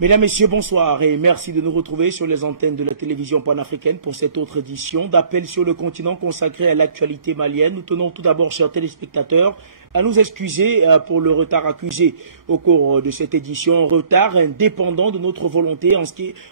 Mesdames, Messieurs, bonsoir et merci de nous retrouver sur les antennes de la télévision panafricaine pour cette autre édition d'Appel sur le continent consacrée à l'actualité malienne. Nous tenons tout d'abord, chers téléspectateurs, à nous excuser pour le retard accusé au cours de cette édition, retard indépendant de notre volonté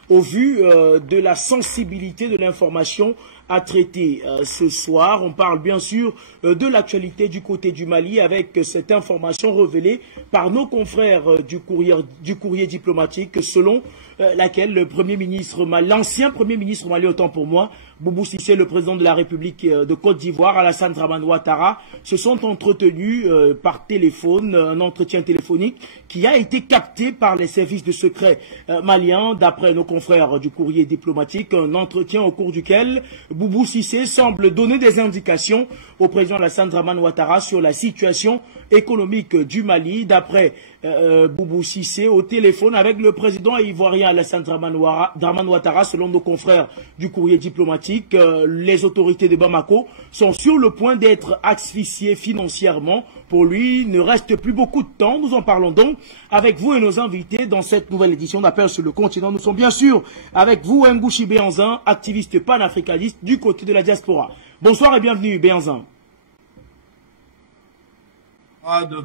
au vu de la sensibilité de l'information à traiter ce soir. On parle bien sûr de l'actualité du côté du Mali avec cette information révélée par nos confrères du courrier diplomatique selon laquelle le Premier ministre Mali, l'ancien Premier ministre Mali, autant pour moi, Boubou Cissé, le président de la République de Côte d'Ivoire, Alassane Dramane Ouattara, se sont entretenus par téléphone, un entretien téléphonique qui a été capté par les services de secret maliens, d'après nos confrères du courrier diplomatique, un entretien au cours duquel Boubou Cissé semble donner des indications au président Alassane Dramane Ouattara sur la situation économique du Mali. D'après Boubou Cissé, au téléphone avec le président ivoirien Alassane Dramane Ouattara, selon nos confrères du courrier diplomatique, les autorités de Bamako sont sur le point d'être asphyxiées financièrement. Pour lui, il ne reste plus beaucoup de temps. Nous en parlons donc avec vous et nos invités dans cette nouvelle édition d'Appel sur le continent. Nous sommes bien sûr avec vous, Ngouchi Béanzin, activiste panafricaniste du côté de la diaspora. Bonsoir et bienvenue, Béanzin.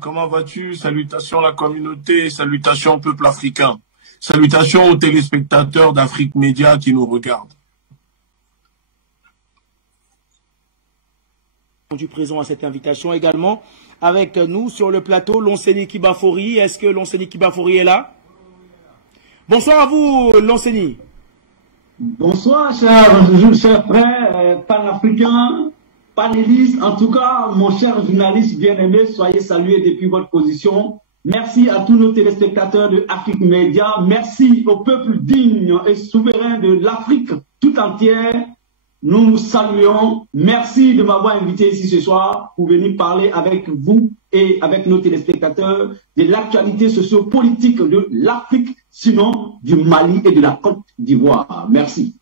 Comment vas-tu? Salutations à la communauté, salutations au peuple africain. Salutations aux téléspectateurs d'Afrique Média qui nous regardent. Du présent à cette invitation également avec nous sur le plateau Lonseni Kibafori. Est-ce que Lonseni Kibafori est là? Bonsoir à vous, Lonseni. Bonsoir, chers frères panafricains, panélistes. En tout cas, mon cher journaliste bien-aimé, soyez salués depuis votre position. Merci à tous nos téléspectateurs de Afrique Média. Merci au peuple digne et souverain de l'Afrique tout entière. Nous nous saluons. Merci de m'avoir invité ici ce soir pour venir parler avec vous et avec nos téléspectateurs de l'actualité sociopolitique de l'Afrique, sinon du Mali et de la Côte d'Ivoire. Merci.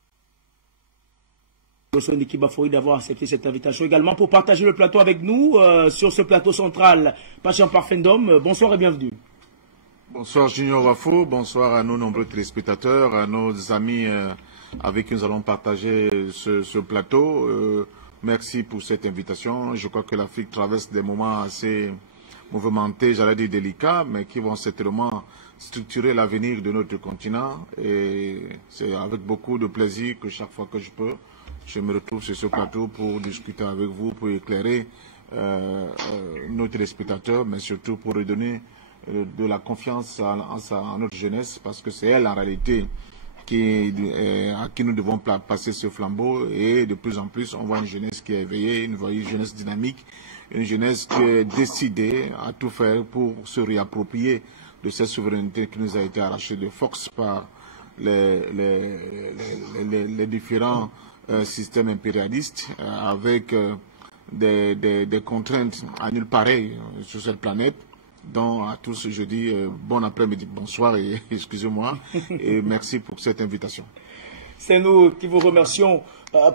Merci d'avoir accepté cette invitation également pour partager le plateau avec nous sur ce plateau central. Patient Parfendom, bonsoir et bienvenue. Bonsoir Junior Wafo, bonsoir à nos nombreux téléspectateurs, à nos amis avec qui nous allons partager ce plateau. Merci pour cette invitation. Je crois que l'Afrique traverse des moments assez mouvementés, j'allais dire délicats, mais qui vont certainement structurer l'avenir de notre continent. Et c'est avec beaucoup de plaisir que chaque fois que je peux, je me retrouve sur ce plateau pour discuter avec vous, pour éclairer nos téléspectateurs, mais surtout pour redonner de la confiance à notre jeunesse, parce que c'est elle en réalité à qui nous devons passer ce flambeau. Et de plus en plus, on voit une jeunesse qui est éveillée, une jeunesse dynamique, une jeunesse qui est décidée à tout faire pour se réapproprier de cette souveraineté qui nous a été arrachée de force par les différents systèmes impérialistes, avec des contraintes à nul pareil sur cette planète. Donc à tous, je dis bon après-midi, bonsoir et excusez-moi et merci pour cette invitation. C'est nous qui vous remercions,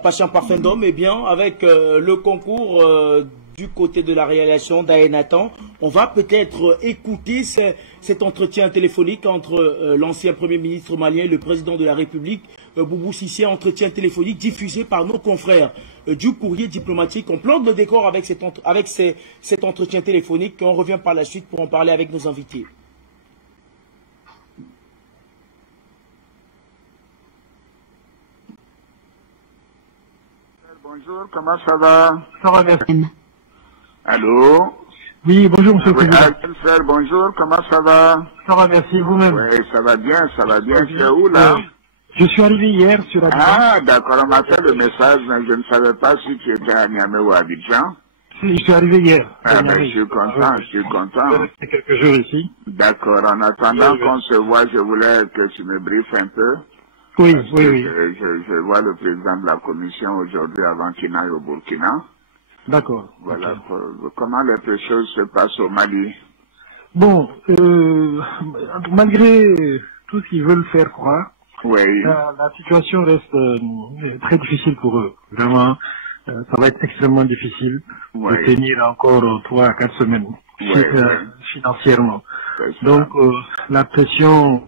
Patient Parfendom. Eh bien, avec le concours du côté de la réalisation d'Aénatan, on va peut-être écouter cet entretien téléphonique entre l'ancien Premier ministre malien et le président de la République, Boubou Cissé, entretien téléphonique diffusé par nos confrères du courrier diplomatique. On plante le décor avec cet entretien téléphonique. On revient par la suite pour en parler avec nos invités. Bonjour, comment ça va? Ça va, merci. Allô? Oui, bonjour, monsieur le président. Frère, bonjour, comment ça va? Ça va, merci, vous-même. Oui, ça va bien, ça va bien. C'est où, là? Je suis arrivé hier sur Abidjan. Ah, d'accord, on m'a fait le message, mais je ne savais pas si tu étais à Niamey ou à Abidjan. Si, je suis arrivé hier. Ah, ben, je suis content, je suis content. Je vais rester quelques jours ici. D'accord, en attendant qu'on se voit, je voulais que tu me briefes un peu. Oui, Parce oui, que oui. Je vois le président de la commission aujourd'hui avant qu'il aille au Burkina. D'accord. Voilà, Okay. comment les choses se passent au Mali? Bon, malgré tout ce qu'ils veulent faire croire, oui. La situation reste très difficile pour eux. Vraiment, ça va être extrêmement difficile de tenir encore 3 à 4 semaines financièrement. Donc, la pression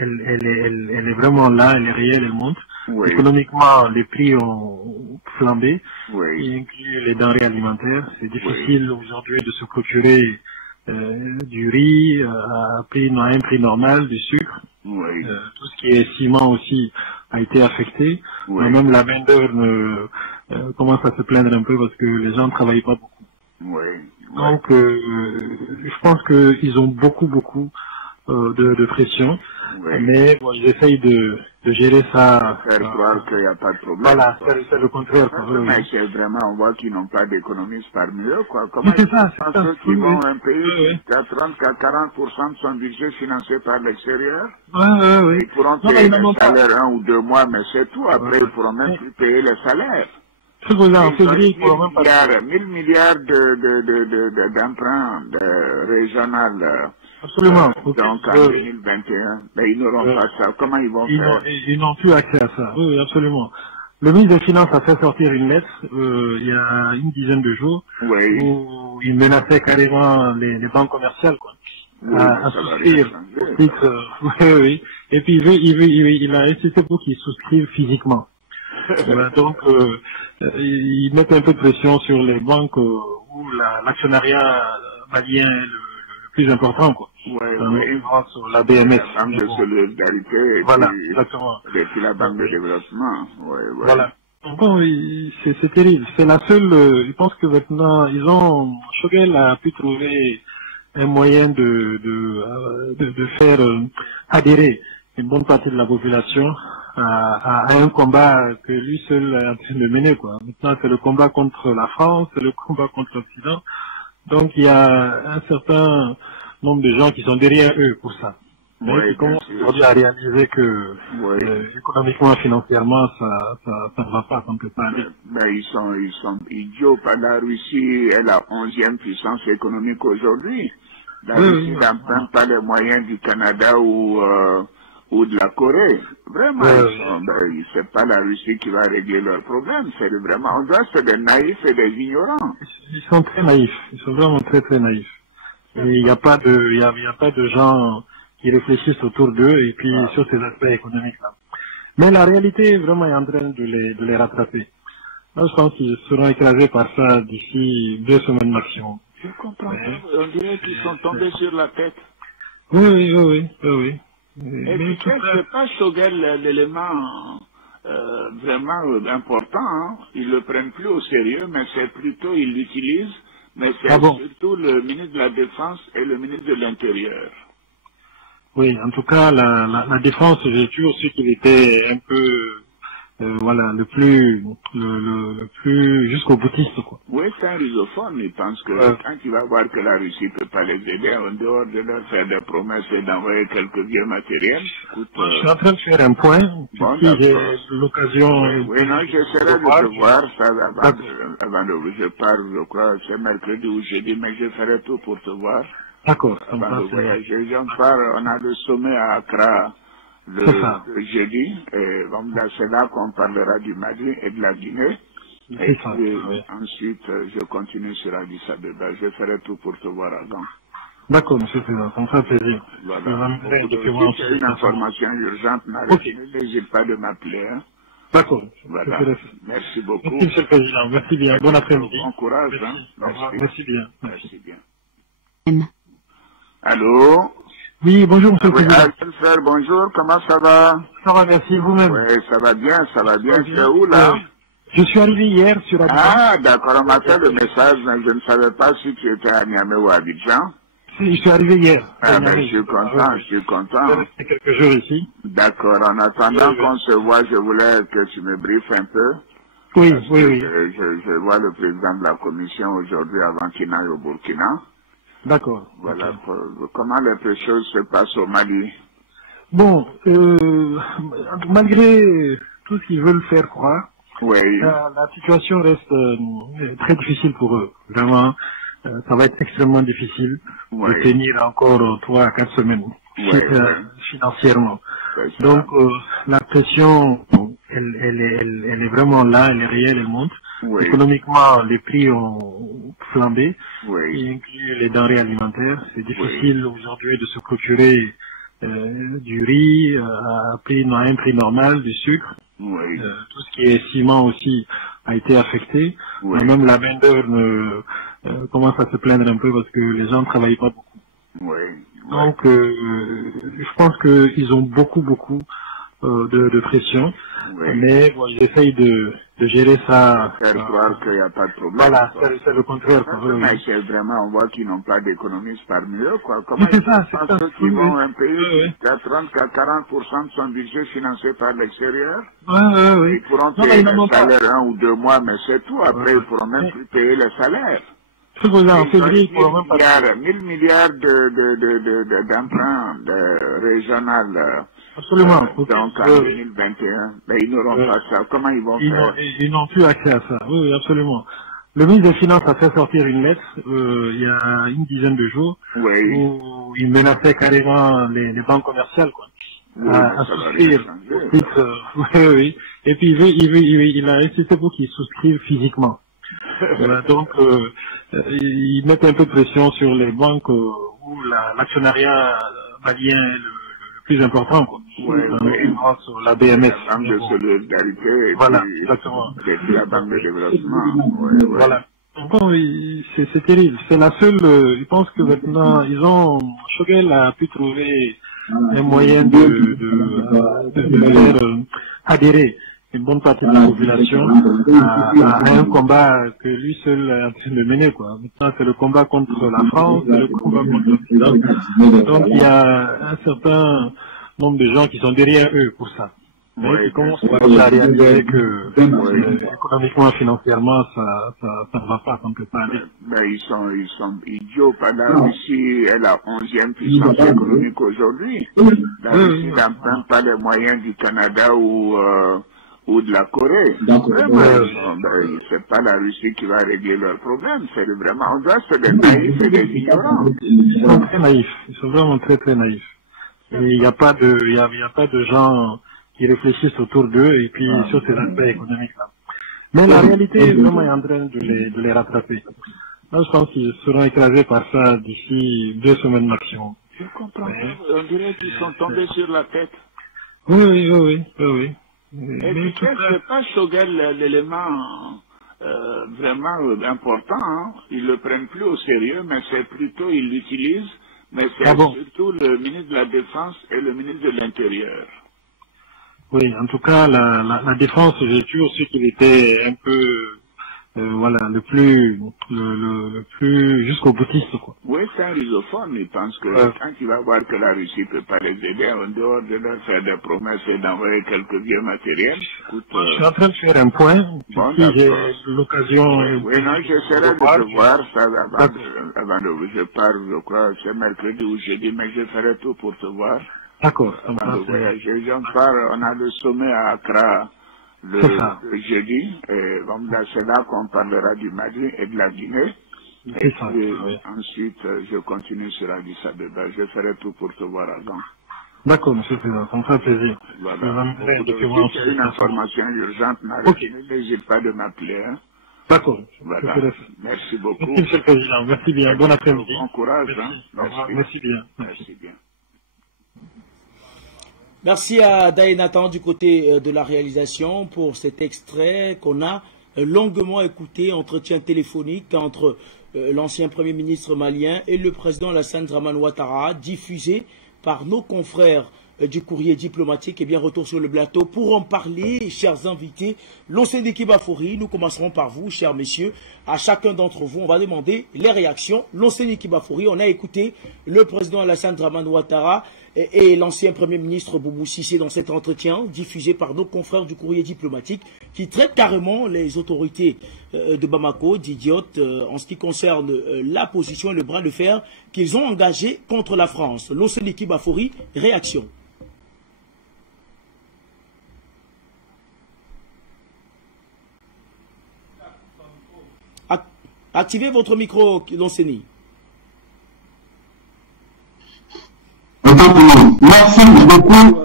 elle est vraiment là, elle est réelle, elle monte. Oui. Économiquement, les prix ont flambé, Oui. y inclut les denrées alimentaires. C'est difficile aujourd'hui de se procurer du riz à un prix normal, du sucre. Oui. Tout ce qui est ciment aussi a été affecté. Oui. Mais même la main-d'œuvre commence à se plaindre un peu parce que les gens ne travaillent pas beaucoup. Oui. Donc, je pense qu'ils ont beaucoup de pression. Oui. Mais bon, ils essayent de gérer ça. Faire croire qu'il n'y a pas de problème. Voilà, c'est le contraire. Mais c'est vraiment, on voit qu'ils n'ont pas d'économistes parmi eux, quoi. Comment c'est ça. ceux qui vont un pays qui a 30 à 40% de son budget financé par l'extérieur? Oui. Ils pourront payer les salaires 1 ou 2 mois, mais c'est tout. Après, ils pourront même plus payer les salaires. C'est pour ça, en février, ils pourront même pas. 1000 milliards d'emprunts régional. Absolument. Donc, en 2021, mais ils n'auront pas ça. Comment ils vont faire? Ils n'ont plus accès à ça. Oui, absolument. Le ministre des Finances a fait sortir une lettre il y a une dizaine de jours où il menaçait carrément les banques commerciales, quoi, à souscrire au titre. Oui. Et puis il a insisté pour qu'ils souscrivent physiquement. Voilà, donc ils mettent un peu de pression sur les banques où l'actionnariat malien est le plus important, quoi. Sur la BMS. La Banque de solidarité. Voilà, exactement. Et puis la Banque de développement. Voilà. Bon, c'est terrible. C'est la seule, je pense que maintenant, Choguel a pu trouver un moyen de faire adhérer une bonne partie de la population à un combat que lui seul est en train de mener, quoi. Maintenant, c'est le combat contre la France, c'est le combat contre l'Occident. Donc, il y a un certain nombre de gens qui sont derrière eux pour ça. Mais qui commencent aujourd'hui à réaliser que économiquement, financièrement, ça ne va pas, ça ne peut pas aller. Mais ils sont idiots. La Russie est la 11e puissance économique aujourd'hui. La Russie n'emprunte pas les moyens du Canada ou de la Corée. Vraiment, c'est pas la Russie qui va régler leurs problèmes. C'est vraiment, on doit être des naïfs et des ignorants. Ils sont très naïfs. Ils sont vraiment très naïfs. Et il n'y a pas de gens qui réfléchissent autour d'eux et puis sur ces aspects économiques-là. Mais la réalité vraiment est en train de les rattraper. Là, je pense qu'ils seront écrasés par ça d'ici 2 semaines maximum. Je comprends pas. On dirait qu'ils sont tombés sur la tête. Oui. Et puis, c'est pas Choguel l'élément vraiment important. Hein. Ils le prennent plus au sérieux, mais c'est plutôt, ils l'utilisent. Mais c'est surtout le ministre de la Défense et le ministre de l'Intérieur. Oui, en tout cas, la Défense, j'ai toujours su qu'il était un peu, le plus jusqu'au boutiste, quoi. Oui, c'est un rusophone. Il pense que quand il va voir que la Russie ne peut pas les aider, en dehors de leur faire des promesses et d'envoyer quelques vieux matériels. Écoute, je suis en train de faire un point. Si j'ai l'occasion. Oui, non, j'essaierai de te voir ça avant de. Je pars, je crois, c'est mercredi ou jeudi, mais je ferai tout pour te voir. D'accord. Avant de voyager. On a le sommet à Accra le jeudi, et c'est là qu'on parlera du Mali et de la Guinée. Et puis, ensuite, je continue sur Addis Abeba. Je ferai tout pour te voir avant. D'accord, monsieur le Président, ça me fait plaisir. Voilà. Si c'est une information urgente, n'hésite pas de m'appeler. Hein. D'accord. Voilà. Merci beaucoup. Merci, monsieur le Président. Merci bien. Bon après-midi. Bon courage. Merci bien. Merci bien. Allô? Oui, bonjour, monsieur le Président. Frère, bonjour, comment ça va? Ça va, merci, vous-même. Oui, ça va bien. C'est où, là? Je suis arrivé hier sur Abidjan. Ah, d'accord, on m'a fait le message, mais je ne savais pas si tu étais à Niamey ou à Abidjan. Si, je suis arrivé hier. Ah, ben, je suis content. Je resté quelques jours ici. D'accord, en attendant qu'on se voit, je voulais que tu me briefes un peu. Oui. Je vois le président de la commission aujourd'hui avant qu'il n'aille au Burkina. D'accord. Voilà, comment les choses se passent au Mali? Bon, malgré tout ce qu'ils veulent faire croire, la situation reste très difficile pour eux. Vraiment, ça va être extrêmement difficile de tenir encore 3 à 4 semaines financièrement. Donc, la pression, elle est vraiment là, elle est réelle, elle monte. Économiquement, les prix ont flambé, y inclut les denrées alimentaires. C'est difficile aujourd'hui de se procurer du riz à un prix normal, du sucre. Oui. Tout ce qui est ciment aussi a été affecté. Oui. Et même la main-d'œuvre commence à se plaindre un peu parce que les gens ne travaillent pas beaucoup. Oui. Donc, je pense qu'ils ont beaucoup de pression. Oui. Mais bon, ils essayent de gérer ça. Faire croire qu'il n'y a pas de problème. Voilà, c'est le contraire. Mais c'est vraiment, on voit qu'ils n'ont pas d'économistes parmi eux, quoi. Comment c'est ça. ceux qui vont un pays qui a 30 à 40% de son budget financé par l'extérieur? Oui. Ils pourront payer le salaire 1 ou 2 mois, mais c'est tout. Après, ils pourront même plus payer le salaire. C'est pour ça, en février, ils pourront même pas. 1000 milliards d'emprunts régional. Absolument. Donc, en 2021, mais ils n'auront pas ça. Comment ils vont faire? Ils n'ont plus accès à ça. Oui, absolument. Le ministre des Finances a fait sortir une lettre, il y a une dizaine de jours, où il menaçait carrément les banques commerciales, quoi. À souscrire au titre, oui. Et puis il a insisté pour qu'ils souscrivent physiquement. Voilà, donc, ils mettent un peu de pression sur les banques où l'actionnariat malien est le plus important, quoi. Sur la BMS. La Banque de solidarité. Voilà, exactement. Et puis la Banque de développement. Voilà. Bon, c'est terrible. C'est la seule, je pense que maintenant, Choguel a pu trouver un moyen de faire adhérer une bonne partie de la population à un combat que lui seul est en train de mener, quoi. Maintenant, c'est le combat contre la France, c'est le combat contre l'Occident. Donc, il y a un certain nombre de gens qui sont derrière eux pour ça. Mais qui commencent à réaliser que économiquement, financièrement, ça ne va pas, ça ne peut pas aller. Mais ils sont idiots. La Russie est la 11e puissance économique aujourd'hui. La Russie n'emprunte pas les moyens du Canada ou de la Corée. C'est pas la Russie qui va régler leurs problèmes. C'est vraiment, on doit se des naïfs et des ignorants. Ils sont très naïfs. Ils sont vraiment très naïfs. Et il n'y a pas de gens qui réfléchissent autour d'eux et puis sur ces aspects économiques-là. Mais la réalité, vraiment, est en train de les rattraper. Là, je pense qu'ils seront écrasés par ça d'ici 2 semaines maximum. Je comprends pas. On dirait qu'ils sont tombés sur la tête. Oui. Et tu sais, c'est pas Choguel l'élément vraiment important. Hein. Ils le prennent plus au sérieux, mais c'est plutôt, ils l'utilisent. Mais c'est surtout le ministre de la Défense et le ministre de l'Intérieur. Oui, en tout cas, la défense, j'ai toujours su qu'il était un peu, le plus jusqu'au boutiste, quoi. Oui, c'est un rusophone. Il pense que quand il va voir que la Russie peut pas les aider, en dehors de leur faire des promesses et d'envoyer quelques vieux matériels. Écoute, je suis en train de faire un point. Bon, si j'ai l'occasion. J'essaierai de te voir ça avant de, je pars, je crois, c'est mercredi ou jeudi, mais je ferai tout pour te voir. D'accord. Avant de voyager, on a le sommet à Accra le jeudi, et c'est là qu'on parlera du Mali et de la Guinée. Et puis, ensuite, je continue sur Addis Abeba. Je ferai tout pour te voir avant. D'accord, monsieur le Président, ça me fait plaisir. Voilà. Si tu as une information urgente, n'hésite pas de m'appeler. Hein. D'accord. Voilà. Merci beaucoup. Merci, monsieur le Président. Merci bien. Bon après-midi. Bon courage. Merci bien. Merci bien. Merci à Daïnatan du côté de la réalisation pour cet extrait qu'on a longuement écouté, entretien téléphonique entre l'ancien Premier ministre malien et le président Alassane Dramane Ouattara, diffusé par nos confrères du courrier diplomatique. Et bien, retour sur le plateau pour en parler, chers invités. L'Océnique Bafori, nous commencerons par vous, chers messieurs. À chacun d'entre vous, on va demander les réactions. L'Océnique Bafori, on a écouté le président Alassane Dramane Ouattara et l'ancien Premier ministre Boubou Cissé dans cet entretien diffusé par nos confrères du courrier diplomatique qui traitent carrément les autorités de Bamako d'idiotes en ce qui concerne la position et le bras de fer qu'ils ont engagé contre la France. L'Océnique Bafori, réaction. Activez votre micro, Lonseni. Merci beaucoup,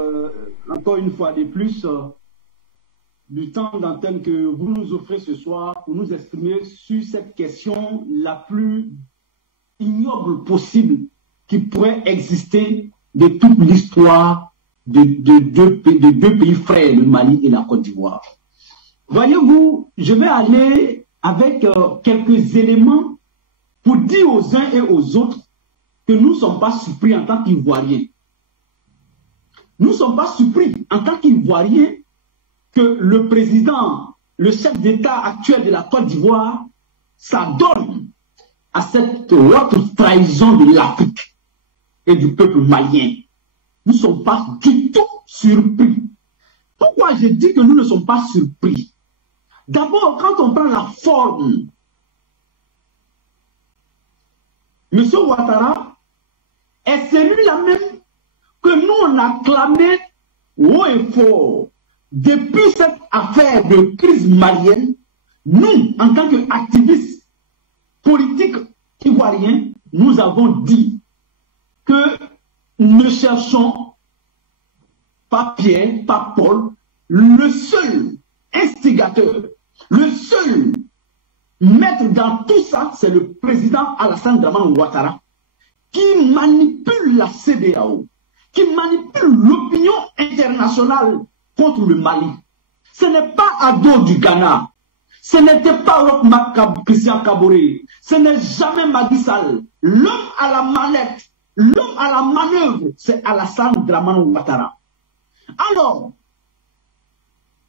encore une fois de plus, du temps d'antenne que vous nous offrez ce soir pour nous exprimer sur cette question la plus ignoble possible qui pourrait exister de toute l'histoire de deux pays frères, le Mali et la Côte d'Ivoire. Voyez-vous, je vais aller avec quelques éléments pour dire aux uns et aux autres que nous ne sommes pas surpris en tant qu'Ivoiriens. Nous ne sommes pas surpris en tant qu'Ivoiriens que le président, le chef d'État actuel de la Côte d'Ivoire, s'adonne à cette haute trahison de l'Afrique et du peuple malien. Nous ne sommes pas du tout surpris. Pourquoi je dis que nous ne sommes pas surpris? D'abord, quand on prend la forme, M. Ouattara est celui-là même que nous on a clamé haut et fort. Depuis cette affaire de crise malienne, nous, en tant qu'activistes politiques ivoiriens, nous avons dit que ne cherchons pas Pierre, pas Paul, le seul instigateur, le seul maître dans tout ça, c'est le président Alassane Dramane Ouattara, qui manipule la CEDEAO, qui manipule l'opinion internationale contre le Mali. Ce n'est pas Ado du Ghana, ce n'était pas Roch Christian Kaboré, ce n'est jamais Macky Sall. L'homme à la manette, l'homme à la manœuvre, c'est Alassane Dramane Ouattara. Alors,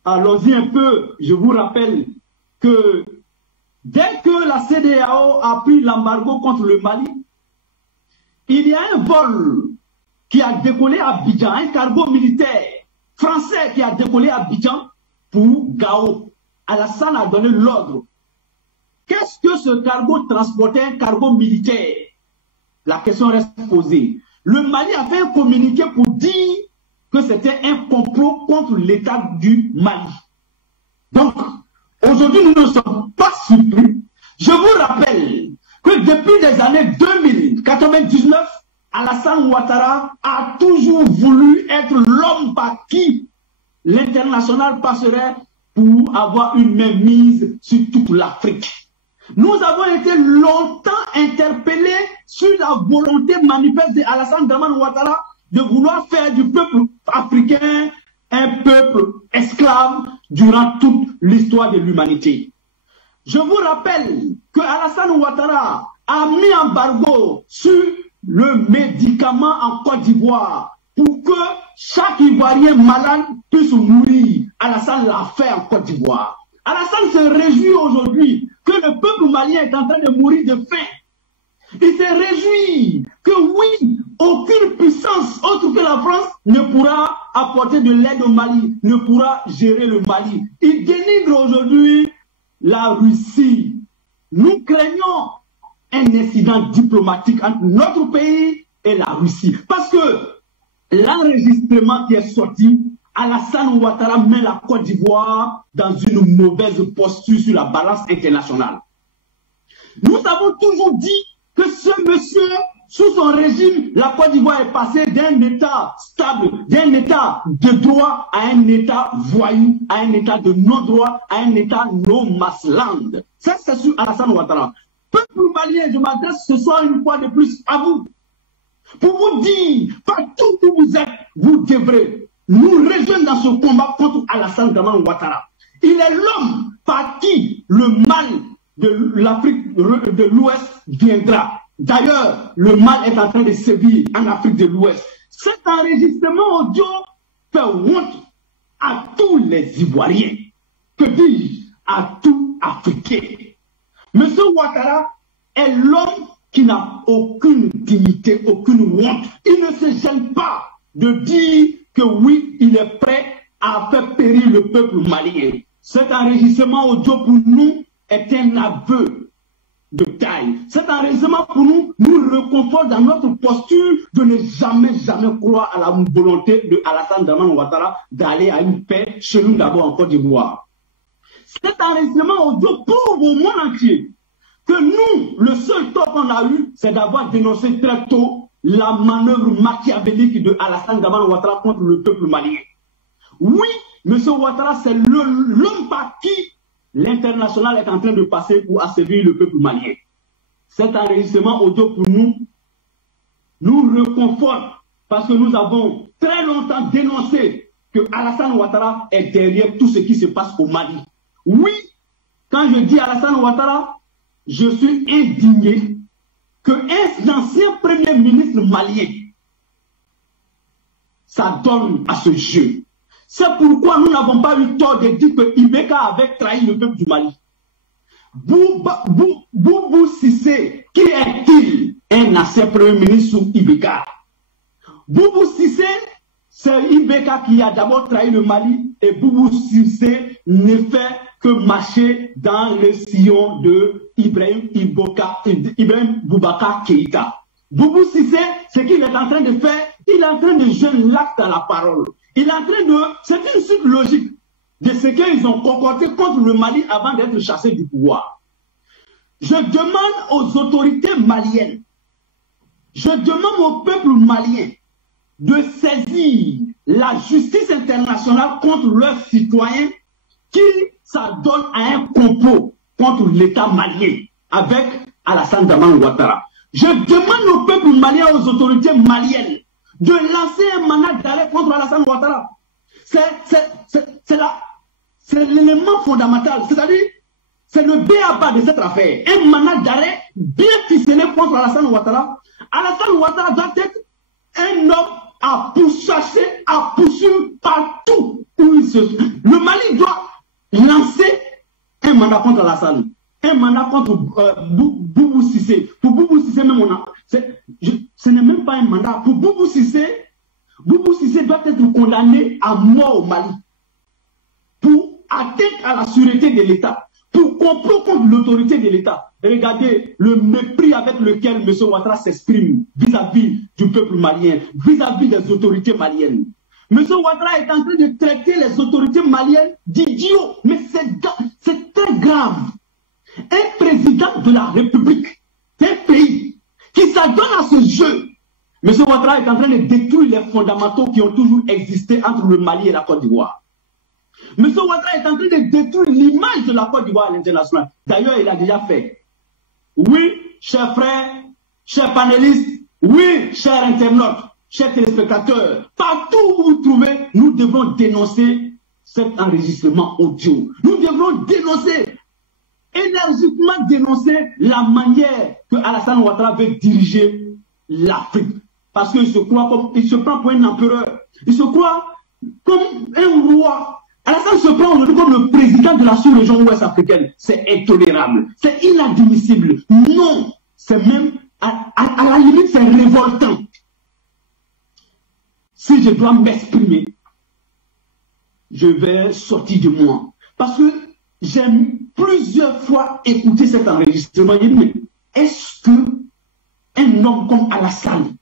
allons-y un peu, je vous rappelle que dès que la CEDEAO a pris l'embargo contre le Mali, il y a un vol qui a décollé à Abidjan, un cargo militaire français qui a décollé à Abidjan pour Gao. Alassane a donné l'ordre. Qu'est-ce que ce cargo transportait? Un cargo militaire. La question reste posée. Le Mali a fait un communiqué pour dire que c'était un complot contre l'État du Mali. Donc, aujourd'hui, nous ne sommes pas surpris. Je vous rappelle que depuis les années 2099, Alassane Ouattara a toujours voulu être l'homme par qui l'international passerait pour avoir une mainmise sur toute l'Afrique. Nous avons été longtemps interpellés sur la volonté manifeste d'Alassane Dramane Ouattara de vouloir faire du peuple africain un peuple esclave durant toute l'histoire de l'humanité. Je vous rappelle que Alassane Ouattara a mis embargo sur le médicament en Côte d'Ivoire pour que chaque Ivoirien malade puisse mourir. Alassane l'a fait en Côte d'Ivoire. Alassane se réjouit aujourd'hui que le peuple malien est en train de mourir de faim. Il se réjouit que oui, aucune puissance autre que la France ne pourra apporter de l'aide au Mali, ne pourra gérer le Mali. Il dénigre aujourd'hui la Russie. Nous craignons un incident diplomatique entre notre pays et la Russie. Parce que l'enregistrement qui est sorti, Alassane Ouattara met la Côte d'Ivoire dans une mauvaise posture sur la balance internationale. Nous avons toujours dit que ce monsieur, sous son régime, la Côte d'Ivoire est passée d'un état stable, d'un état de droit à un état voyou, à un état de non-droit, à un état no-mass-land. Ça, c'est sur Alassane Ouattara. Peuple malien, je m'adresse ce soir une fois de plus à vous, pour vous dire, partout où vous êtes, vous devrez nous rejoindre dans ce combat contre Alassane Dramane Ouattara. Il est l'homme par qui le mal de l'Afrique de l'Ouest viendra. D'ailleurs, le mal est en train de sévir en Afrique de l'Ouest. Cet enregistrement audio fait honte à tous les Ivoiriens. Que dis-je? À tout Africain. Monsieur Ouattara est l'homme qui n'a aucune dignité, aucune honte. Il ne se gêne pas de dire que oui, il est prêt à faire périr le peuple malien. Cet enregistrement audio pour nous est un aveu de taille. Cet enregistrement pour nous reconforte dans notre posture de ne jamais croire à la volonté de Alassane Dramane Ouattara d'aller à une paix chez nous d'abord en Côte d'Ivoire. Cet enregistrement audio prouve au monde entier que nous, le seul tort qu'on a eu, c'est d'avoir dénoncé très tôt la manœuvre machiavélique de Alassane Dramane Ouattara contre le peuple malien. Oui, M. Ouattara, c'est l'homme par qui l'international est en train de passer pour asservir le peuple malien. Cet enregistrement audio pour nous reconforte parce que nous avons très longtemps dénoncé que Alassane Ouattara est derrière tout ce qui se passe au Mali. Oui, quand je dis Alassane Ouattara, je suis indigné qu'un ancien premier ministre malien s'adonne à ce jeu. C'est pourquoi nous n'avons pas eu tort de dire que Ibeka avait trahi le peuple du Mali. Boubou Cissé, qui est-il? Un ancien premier ministre sous Ibeka. Boubou Cissé, c'est Ibeka qui a d'abord trahi le Mali et Boubou Cissé ne fait que marcher dans le sillon de Ibrahim Boubacar Keïta. Boubou Cissé, ce qu'il est en train de faire, il est en train de jeûner l'acte à la parole. Il est en train de... C'est une suite logique de ce qu'ils ont concordé contre le Mali avant d'être chassés du pouvoir. Je demande aux autorités maliennes, je demande au peuple malien de saisir la justice internationale contre leurs citoyens qui s'adonnent à un complot contre l'État malien avec Alassane Dramane Ouattara. Je demande au peuple malien, aux autorités maliennes, de lancer un mandat d'arrêt contre Alassane Ouattara. C'est l'élément fondamental, c'est-à-dire, c'est le B.A.B.A. de cette affaire. Un mandat d'arrêt bien ficelé contre Alassane Ouattara. Alassane Ouattara doit être un homme à pourchasser, à poursuivre partout où il se... Le Mali doit lancer un mandat contre Alassane, un mandat contre Boubou Cissé. Pour Boubou Cissé, même on a... Ce n'est même pas un mandat. Pour Boubou Cissé doit être condamné à mort au Mali pour atteinte à la sûreté de l'État, pour complot contre l'autorité de l'État. Regardez le mépris avec lequel M. Ouattara s'exprime vis-à-vis du peuple malien, vis-à-vis des autorités maliennes. M. Ouattara est en train de traiter les autorités maliennes d'idiots, mais c'est très grave. Un président de la République d'un pays qui s'adonne à ce jeu, M. Ouattara est en train de détruire les fondamentaux qui ont toujours existé entre le Mali et la Côte d'Ivoire. M. Ouattara est en train de détruire l'image de la Côte d'Ivoire à l'international. D'ailleurs, il a déjà fait. Oui, chers frères, chers panélistes, oui, chers internautes, chers téléspectateurs, partout où vous vous trouvez, nous devons dénoncer cet enregistrement audio. Nous devons dénoncer, énergiquement dénoncer la manière que Alassane Ouattara veut diriger l'Afrique. Parce qu'il se croit comme, il se prend pour un empereur, il se croit comme un roi. Alassane se prend aujourd'hui comme le président de la sous-région ouest africaine. C'est intolérable, c'est inadmissible. Non, c'est même, à la limite, c'est révoltant. Si je dois m'exprimer, je vais sortir de moi. Parce que j'ai plusieurs fois écouté cet enregistrement. J'ai dit, mais est-ce qu'un homme comme Alassane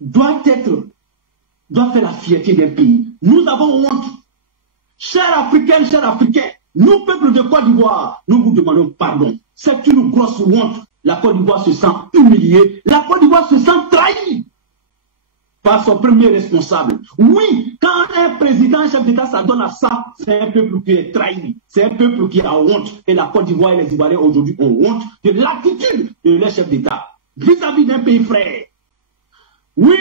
doit faire la fierté d'un pays? Nous avons honte. Chers Africains, chers Africains, nous, peuple de Côte d'Ivoire, nous vous demandons pardon. C'est une grosse honte. La Côte d'Ivoire se sent humiliée. La Côte d'Ivoire se sent trahie par son premier responsable. Oui, quand un président, un chef d'État s'adonne à ça, c'est un peuple qui est trahi. C'est un peuple qui a honte. Et la Côte d'Ivoire et les Ivoiriens aujourd'hui ont honte de l'attitude de leur chef d'État vis-à-vis d'un pays frère. Oui,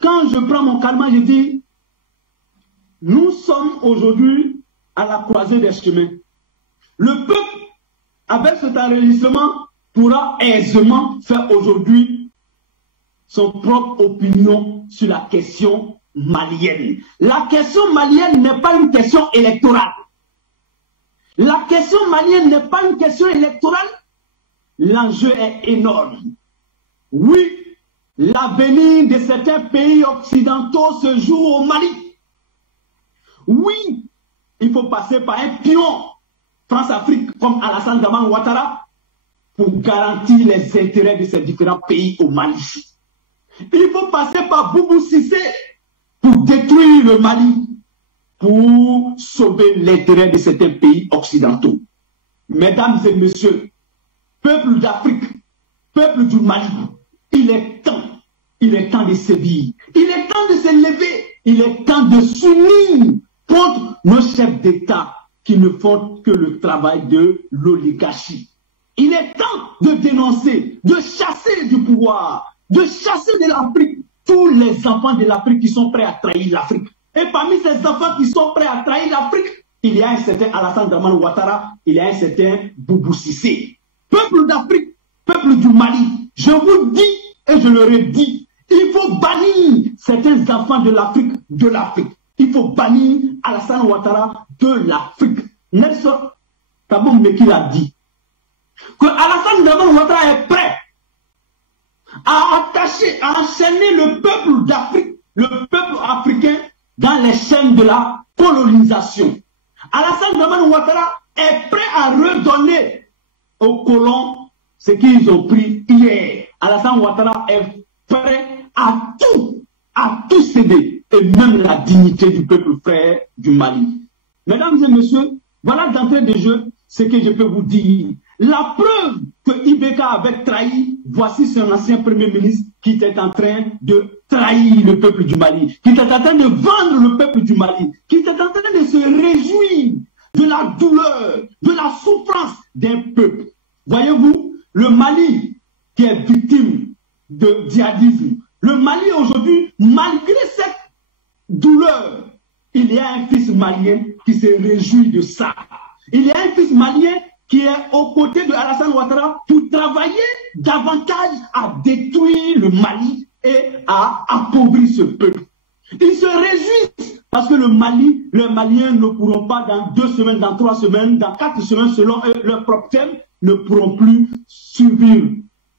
quand je prends mon calme, je dis, nous sommes aujourd'hui à la croisée des chemins. Le peuple, avec cet enregistrement, pourra aisément faire aujourd'hui son propre opinion sur la question malienne. La question malienne n'est pas une question électorale. La question malienne n'est pas une question électorale. L'enjeu est énorme. Oui, l'avenir de certains pays occidentaux se joue au Mali. Oui, il faut passer par un pion France-Afrique comme Alassane Dramane Ouattara pour garantir les intérêts de ces différents pays au Mali. Il faut passer par Boubou Cissé pour détruire le Mali, pour sauver l'intérêt de certains pays occidentaux. Mesdames et messieurs, peuple d'Afrique, peuple du Mali, il est temps de sévir, il est temps de se lever, il est temps de s'unir contre nos chefs d'État qui ne font que le travail de l'oligarchie. Il est temps de dénoncer, de chasser du pouvoir, de chasser de l'Afrique tous les enfants de l'Afrique qui sont prêts à trahir l'Afrique. Et parmi ces enfants qui sont prêts à trahir l'Afrique, il y a un certain Alassane Dramane Ouattara, il y a un certain Boubou Cissé. Peuple d'Afrique, peuple du Mali, je vous dis et je le redis, il faut bannir certains enfants de l'Afrique de l'Afrique. Il faut bannir Alassane Ouattara de l'Afrique. Nelson Thabo Mbeki l'a dit. Que Alassane Dramane Ouattara est prêt à attacher, à enchaîner le peuple d'Afrique, le peuple africain dans les chaînes de la colonisation. Alassane Dramane Ouattara est prêt à redonner aux colons ce qu'ils ont pris hier. Alassane Ouattara est prêt à tout céder, et même la dignité du peuple frère du Mali. Mesdames et messieurs, voilà d'entrée de jeu ce que je peux vous dire. La preuve que Ibeka avait trahi, voici son ancien premier ministre qui était en train de trahir le peuple du Mali, qui était en train de vendre le peuple du Mali, qui était en train de se réjouir de la douleur, de la souffrance d'un peuple. Voyez-vous, le Mali qui est victime de djihadisme, le Mali aujourd'hui, malgré cette douleur, il y a un fils malien qui se réjouit de ça. Il y a un fils malien qui est aux côtés de Alassane Ouattara pour travailler davantage à détruire le Mali et à appauvrir ce peuple. Ils se réjouissent parce que le Mali, les Maliens ne pourront pas dans 2 semaines, dans 3 semaines, dans 4 semaines, selon leur propre thème, ne pourront plus survivre.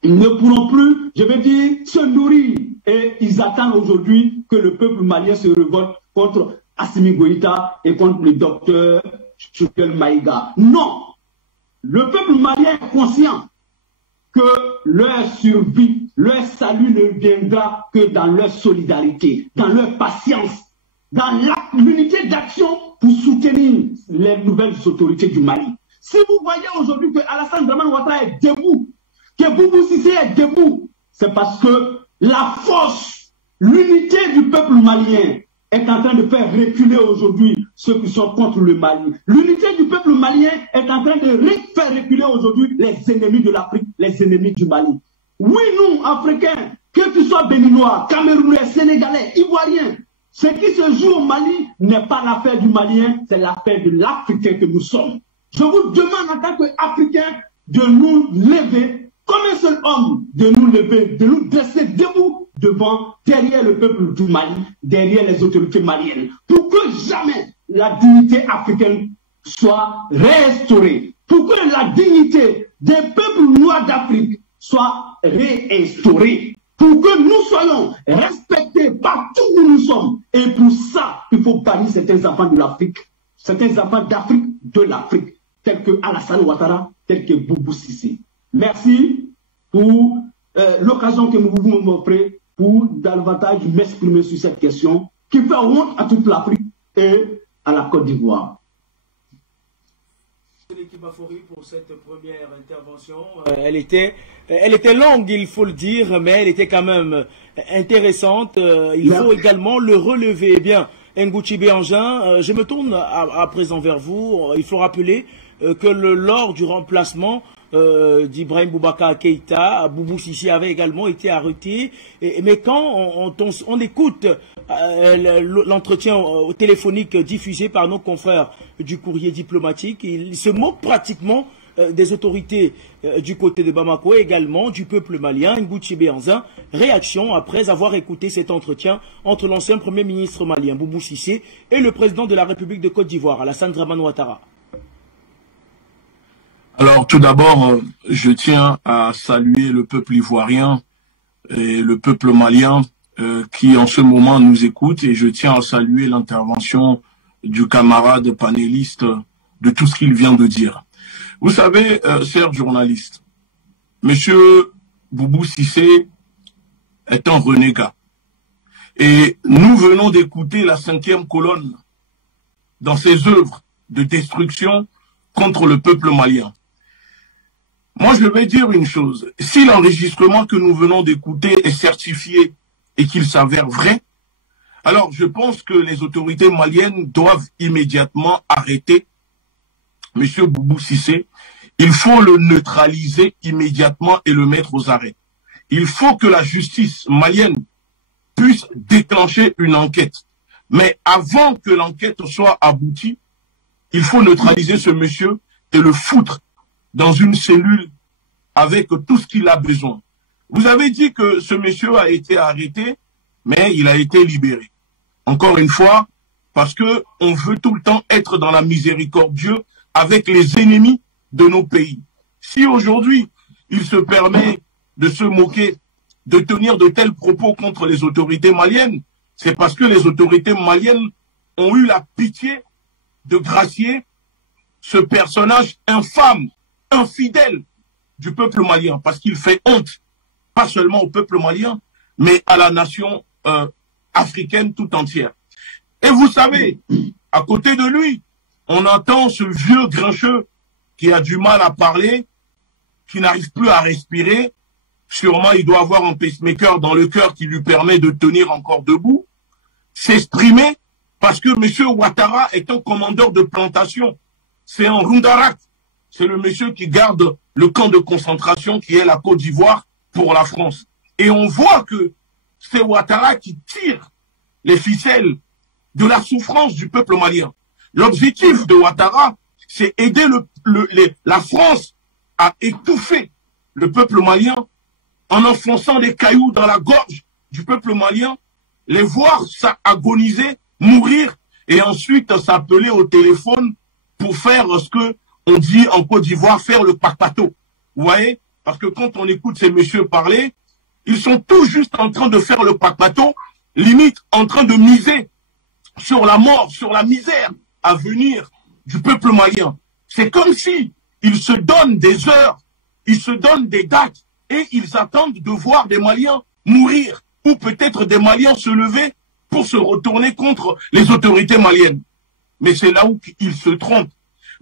Ils ne pourront plus, je veux dire, se nourrir. Et ils attendent aujourd'hui que le peuple malien se révolte contre Assimi Goïta et contre le docteur Choukel Maïga. Non! Le peuple malien est conscient que leur survie, leur salut ne viendra que dans leur solidarité, dans leur patience, dans l'unité d'action pour soutenir les nouvelles autorités du Mali. Si vous voyez aujourd'hui que Alassane Dramane Ouattara est debout, que Boubou Cissé est debout, c'est parce que la force, l'unité du peuple malien est en train de faire reculer aujourd'hui ceux qui sont contre le Mali. L'unité du peuple malien est en train de faire reculer aujourd'hui les ennemis de l'Afrique, les ennemis du Mali. Oui, nous, Africains, que tu sois béninois, camerounais, sénégalais, ivoiriens, ce qui se joue au Mali n'est pas l'affaire du Malien, c'est l'affaire de l'Africain que nous sommes. Je vous demande en tant qu'Africains de nous lever comme un seul homme, de nous lever, de nous dresser debout derrière le peuple du Mali, derrière les autorités maliennes, pour que jamais la dignité africaine soit restaurée, pour que la dignité des peuples noirs d'Afrique soit réinstaurée, pour que nous soyons respectés partout où nous sommes. Et pour ça, il faut bannir certains enfants de l'Afrique, certains enfants d'Afrique, de l'Afrique, tels que Alassane Ouattara, tels que Boubou Cissé. Merci pour l'occasion que vous m'offrez pour davantage m'exprimer sur cette question qui fait honte à toute l'Afrique et à la Côte d'Ivoire. L'équipe Afori pour cette première intervention, elle était longue, il faut le dire, mais elle était quand même intéressante. Il faut également le relever. Eh bien, Ngouchi Béangin, je me tourne à présent vers vous. Il faut rappeler que lors du remplacement d'Ibrahim Boubacar Keïta, Boubou Cissé avait également été arrêté. Mais quand on écoute l'entretien téléphonique diffusé par nos confrères du courrier diplomatique, il se moque pratiquement des autorités du côté de Bamako et également du peuple malien. Ngouchi Béangin, réaction après avoir écouté cet entretien entre l'ancien premier ministre malien Boubou Cissé et le président de la République de Côte d'Ivoire, Alassane Dramane Ouattara. Alors, tout d'abord, je tiens à saluer le peuple ivoirien et le peuple malien qui, en ce moment, nous écoute. Et je tiens à saluer l'intervention du camarade panéliste de tout ce qu'il vient de dire. Vous savez, chers journalistes, Monsieur Boubou Cissé est un renégat. Et nous venons d'écouter la 5e colonne dans ses œuvres de destruction contre le peuple malien. Moi, je vais dire une chose. Si l'enregistrement que nous venons d'écouter est certifié et qu'il s'avère vrai, alors je pense que les autorités maliennes doivent immédiatement arrêter M. Boubou Cissé. Il faut le neutraliser immédiatement et le mettre aux arrêts. Il faut que la justice malienne puisse déclencher une enquête. Mais avant que l'enquête soit aboutie, il faut neutraliser ce monsieur et le foutre dans une cellule avec tout ce qu'il a besoin. Vous avez dit que ce monsieur a été arrêté, mais il a été libéré. Encore une fois, parce que on veut tout le temps être dans la miséricorde de Dieu avec les ennemis de nos pays. Si aujourd'hui, il se permet de se moquer, de tenir de tels propos contre les autorités maliennes, c'est parce que les autorités maliennes ont eu la pitié de gracier ce personnage infâme, infidèle du peuple malien, parce qu'il fait honte, pas seulement au peuple malien, mais à la nation africaine tout entière. Et vous savez, à côté de lui, on entend ce vieux grincheux qui a du mal à parler, qui n'arrive plus à respirer. Sûrement, il doit avoir un pacemaker dans le cœur qui lui permet de tenir encore debout, s'exprimer, parce que M. Ouattara est un commandeur de plantation. C'est un Rundarak. C'est le monsieur qui garde le camp de concentration qui est la Côte d'Ivoire pour la France. Et on voit que c'est Ouattara qui tire les ficelles de la souffrance du peuple malien. L'objectif de Ouattara, c'est aider la France à étouffer le peuple malien en enfonçant des cailloux dans la gorge du peuple malien, les voir agoniser, mourir, et ensuite s'appeler au téléphone pour faire ce que on dit en Côte d'Ivoire, faire le papato. Vous voyez? Parce que quand on écoute ces messieurs parler, ils sont tout juste en train de faire le papato, limite en train de miser sur la mort, sur la misère à venir du peuple malien. C'est comme si ils se donnent des heures, ils se donnent des dates, et ils attendent de voir des Maliens mourir, ou peut-être des Maliens se lever pour se retourner contre les autorités maliennes. Mais c'est là où ils se trompent,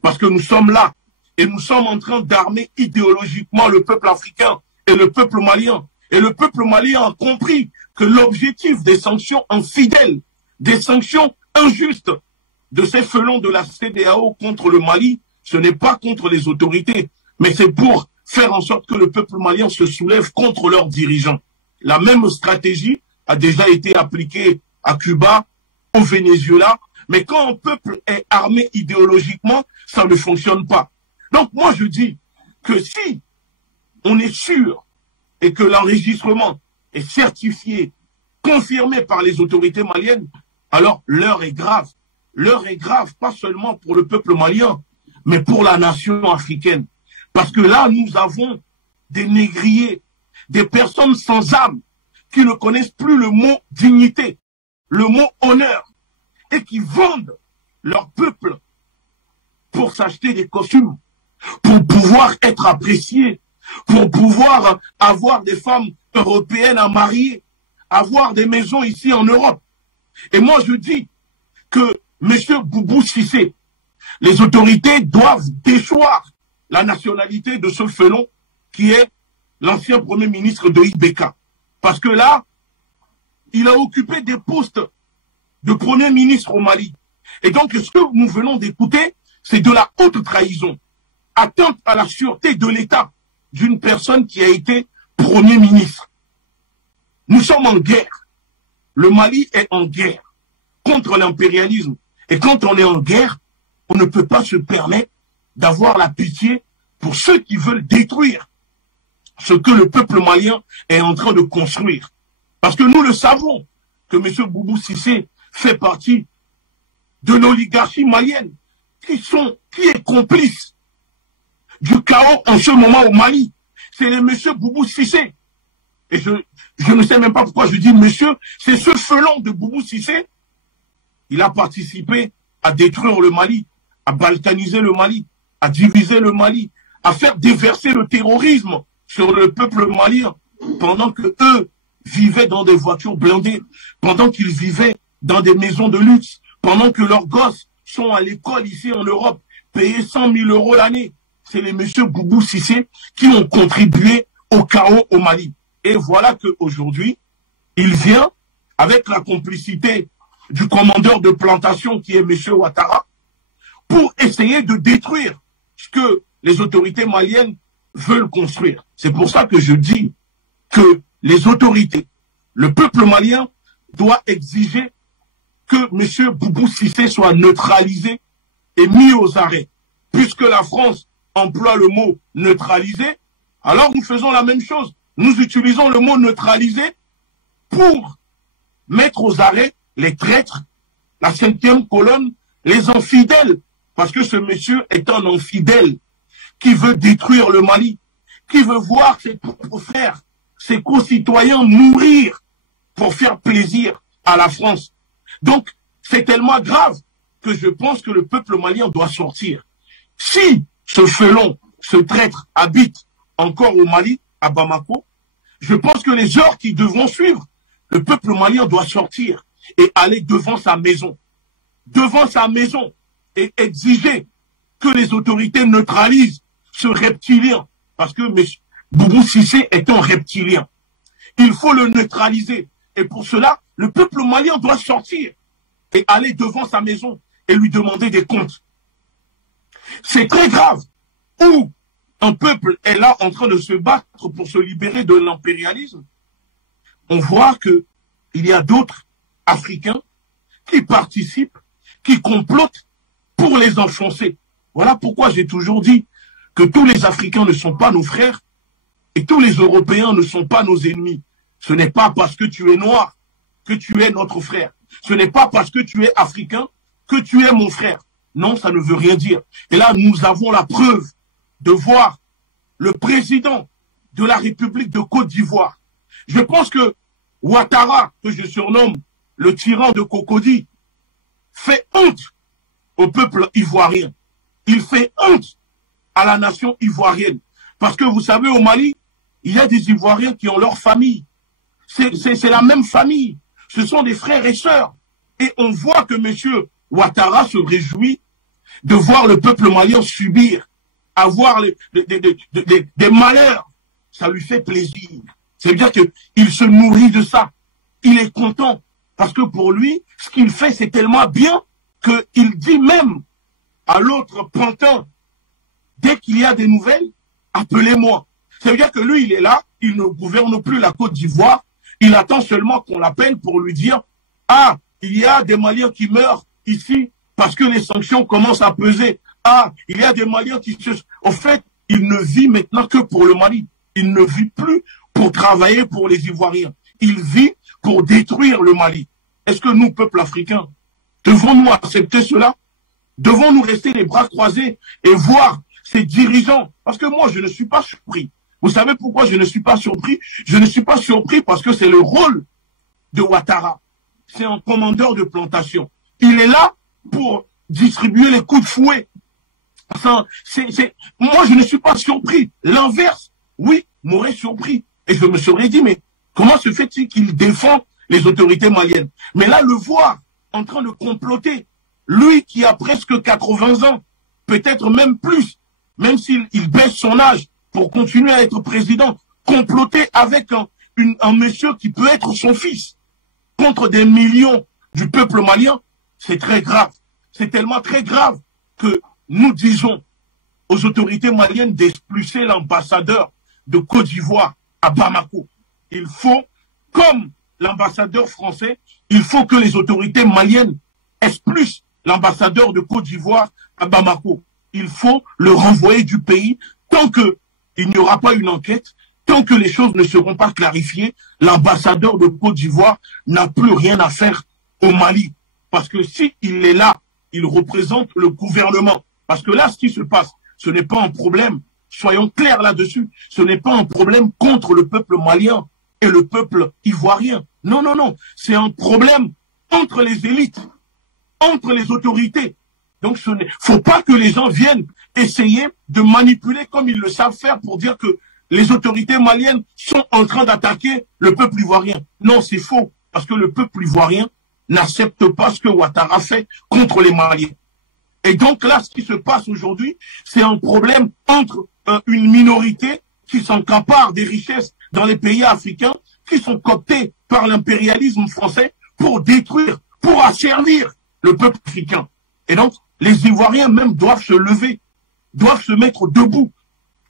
parce que nous sommes là, et nous sommes en train d'armer idéologiquement le peuple africain et le peuple malien. Et le peuple malien a compris que l'objectif des sanctions infidèles, des sanctions injustes de ces felons de la CEDEAO contre le Mali, ce n'est pas contre les autorités, mais c'est pour faire en sorte que le peuple malien se soulève contre leurs dirigeants. La même stratégie a déjà été appliquée à Cuba, au Venezuela, mais quand un peuple est armé idéologiquement, ça ne fonctionne pas. Donc moi je dis que si on est sûr et que l'enregistrement est certifié, confirmé par les autorités maliennes, alors l'heure est grave. L'heure est grave, pas seulement pour le peuple malien, mais pour la nation africaine. Parce que là, nous avons des négriers, des personnes sans âme, qui ne connaissent plus le mot dignité, le mot honneur, et qui vendent leur peuple pour s'acheter des costumes, pour pouvoir être appréciés, pour pouvoir avoir des femmes européennes à marier, avoir des maisons ici en Europe. Et moi, je dis que M. Boubou Cissé, les autorités doivent déchoir la nationalité de ce felon qui est l'ancien premier ministre de IBK. Parce que là, il a occupé des postes de premier ministre au Mali. Et donc, ce que nous venons d'écouter, c'est de la haute trahison, atteinte à la sûreté de l'État d'une personne qui a été premier ministre. Nous sommes en guerre. Le Mali est en guerre contre l'impérialisme. Et quand on est en guerre, on ne peut pas se permettre d'avoir la pitié pour ceux qui veulent détruire ce que le peuple malien est en train de construire. Parce que nous le savons, que M. Boubou Cissé fait partie de l'oligarchie malienne, qui est complice du chaos en ce moment au Mali. C'est le M. Boubou Cissé. Et je ne sais même pas pourquoi je dis monsieur, c'est ce felon de Boubou Cissé. Il a participé à détruire le Mali, à balkaniser le Mali, à diviser le Mali, à faire déverser le terrorisme sur le peuple malien, pendant que eux vivaient dans des voitures blindées, pendant qu'ils vivaient dans des maisons de luxe, pendant que leurs gosses sont à l'école ici en Europe, payés 100 000 € l'année. C'est les messieurs Boubou Cissé qui ont contribué au chaos au Mali. Et voilà qu'aujourd'hui, il vient, avec la complicité du commandeur de plantation qui est monsieur Ouattara, pour essayer de détruire ce que les autorités maliennes veulent construire. C'est pour ça que je dis que les autorités, le peuple malien, doit exiger que M. Boubou Cissé soit neutralisé et mis aux arrêts. Puisque la France emploie le mot neutralisé, alors nous faisons la même chose. Nous utilisons le mot neutralisé pour mettre aux arrêts les traîtres, la 5e colonne, les infidèles. Parce que ce monsieur est un infidèle qui veut détruire le Mali, qui veut voir ses propres frères, ses concitoyens mourir pour faire plaisir à la France. Donc, c'est tellement grave que je pense que le peuple malien doit sortir. Si ce felon, ce traître habite encore au Mali, à Bamako, je pense que les heures qui devront suivre, le peuple malien doit sortir et aller devant sa maison, et exiger que les autorités neutralisent ce reptilien, parce que M. Boubou Cissé est un reptilien. Il faut le neutraliser. Et pour cela, le peuple malien doit sortir et aller devant sa maison et lui demander des comptes. C'est très grave. Où un peuple est là en train de se battre pour se libérer de l'impérialisme, on voit qu'il y a d'autres Africains qui participent, qui complotent pour les enfoncer. Voilà pourquoi j'ai toujours dit que tous les Africains ne sont pas nos frères et tous les Européens ne sont pas nos ennemis. Ce n'est pas parce que tu es noir que tu es notre frère. Ce n'est pas parce que tu es africain que tu es mon frère. Non, ça ne veut rien dire. Et là, nous avons la preuve de voir le président de la République de Côte d'Ivoire. Je pense que Ouattara, que je surnomme le tyran de Cocody, fait honte au peuple ivoirien. Il fait honte à la nation ivoirienne. Parce que vous savez, au Mali, il y a des Ivoiriens qui ont leur famille. C'est la même famille. Ce sont des frères et sœurs. Et on voit que M. Ouattara se réjouit de voir le peuple malien subir, avoir des malheurs. Ça lui fait plaisir. C'est-à-dire qu'il se nourrit de ça. Il est content. Parce que pour lui, ce qu'il fait, c'est tellement bien qu'il dit même à l'autre pantin, dès qu'il y a des nouvelles, appelez-moi. Ça veut dire que lui, il est là, il ne gouverne plus la Côte d'Ivoire, il attend seulement qu'on l'appelle pour lui dire « Ah, il y a des Maliens qui meurent ici parce que les sanctions commencent à peser. Ah, il y a des Maliens qui se... » En fait, il ne vit maintenant que pour le Mali. Il ne vit plus pour travailler pour les Ivoiriens. Il vit pour détruire le Mali. Est-ce que nous, peuple africain, devons-nous accepter cela? Devons-nous rester les bras croisés et voir ces dirigeants? Parce que moi, je ne suis pas surpris. Vous savez pourquoi je ne suis pas surpris? Je ne suis pas surpris parce que c'est le rôle de Ouattara. C'est un commandeur de plantation. Il est là pour distribuer les coups de fouet. Enfin, moi, je ne suis pas surpris. L'inverse, oui, m'aurait surpris. Et je me serais dit, mais comment se fait-il qu'il défend les autorités maliennes? Mais là, le voir en train de comploter, lui qui a presque 80 ans, peut-être même plus, même s'il baisse son âge pour continuer à être président, comploter avec un monsieur qui peut être son fils contre des millions du peuple malien, c'est très grave. C'est tellement très grave que nous disons aux autorités maliennes d'expulser l'ambassadeur de Côte d'Ivoire à Bamako. Il faut, comme l'ambassadeur français, il faut que les autorités maliennes expulsent l'ambassadeur de Côte d'Ivoire à Bamako. Il faut le renvoyer du pays tant qu'il n'y aura pas une enquête, tant que les choses ne seront pas clarifiées. L'ambassadeur de Côte d'Ivoire n'a plus rien à faire au Mali. Parce que s'il est là, il représente le gouvernement. Parce que là, ce qui se passe, ce n'est pas un problème, soyons clairs là-dessus, ce n'est pas un problème contre le peuple malien et le peuple ivoirien. Non, non, non, c'est un problème entre les élites, entre les autorités. Donc, il ne faut pas que les gens viennent essayer de manipuler comme ils le savent faire pour dire que les autorités maliennes sont en train d'attaquer le peuple ivoirien. Non, c'est faux, parce que le peuple ivoirien n'accepte pas ce que Ouattara fait contre les Maliens. Et donc là, ce qui se passe aujourd'hui, c'est un problème entre une minorité qui s'encapare des richesses dans les pays africains, qui sont cooptés par l'impérialisme français pour détruire, pour asservir le peuple africain. Et donc, les Ivoiriens même doivent se lever, doivent se mettre debout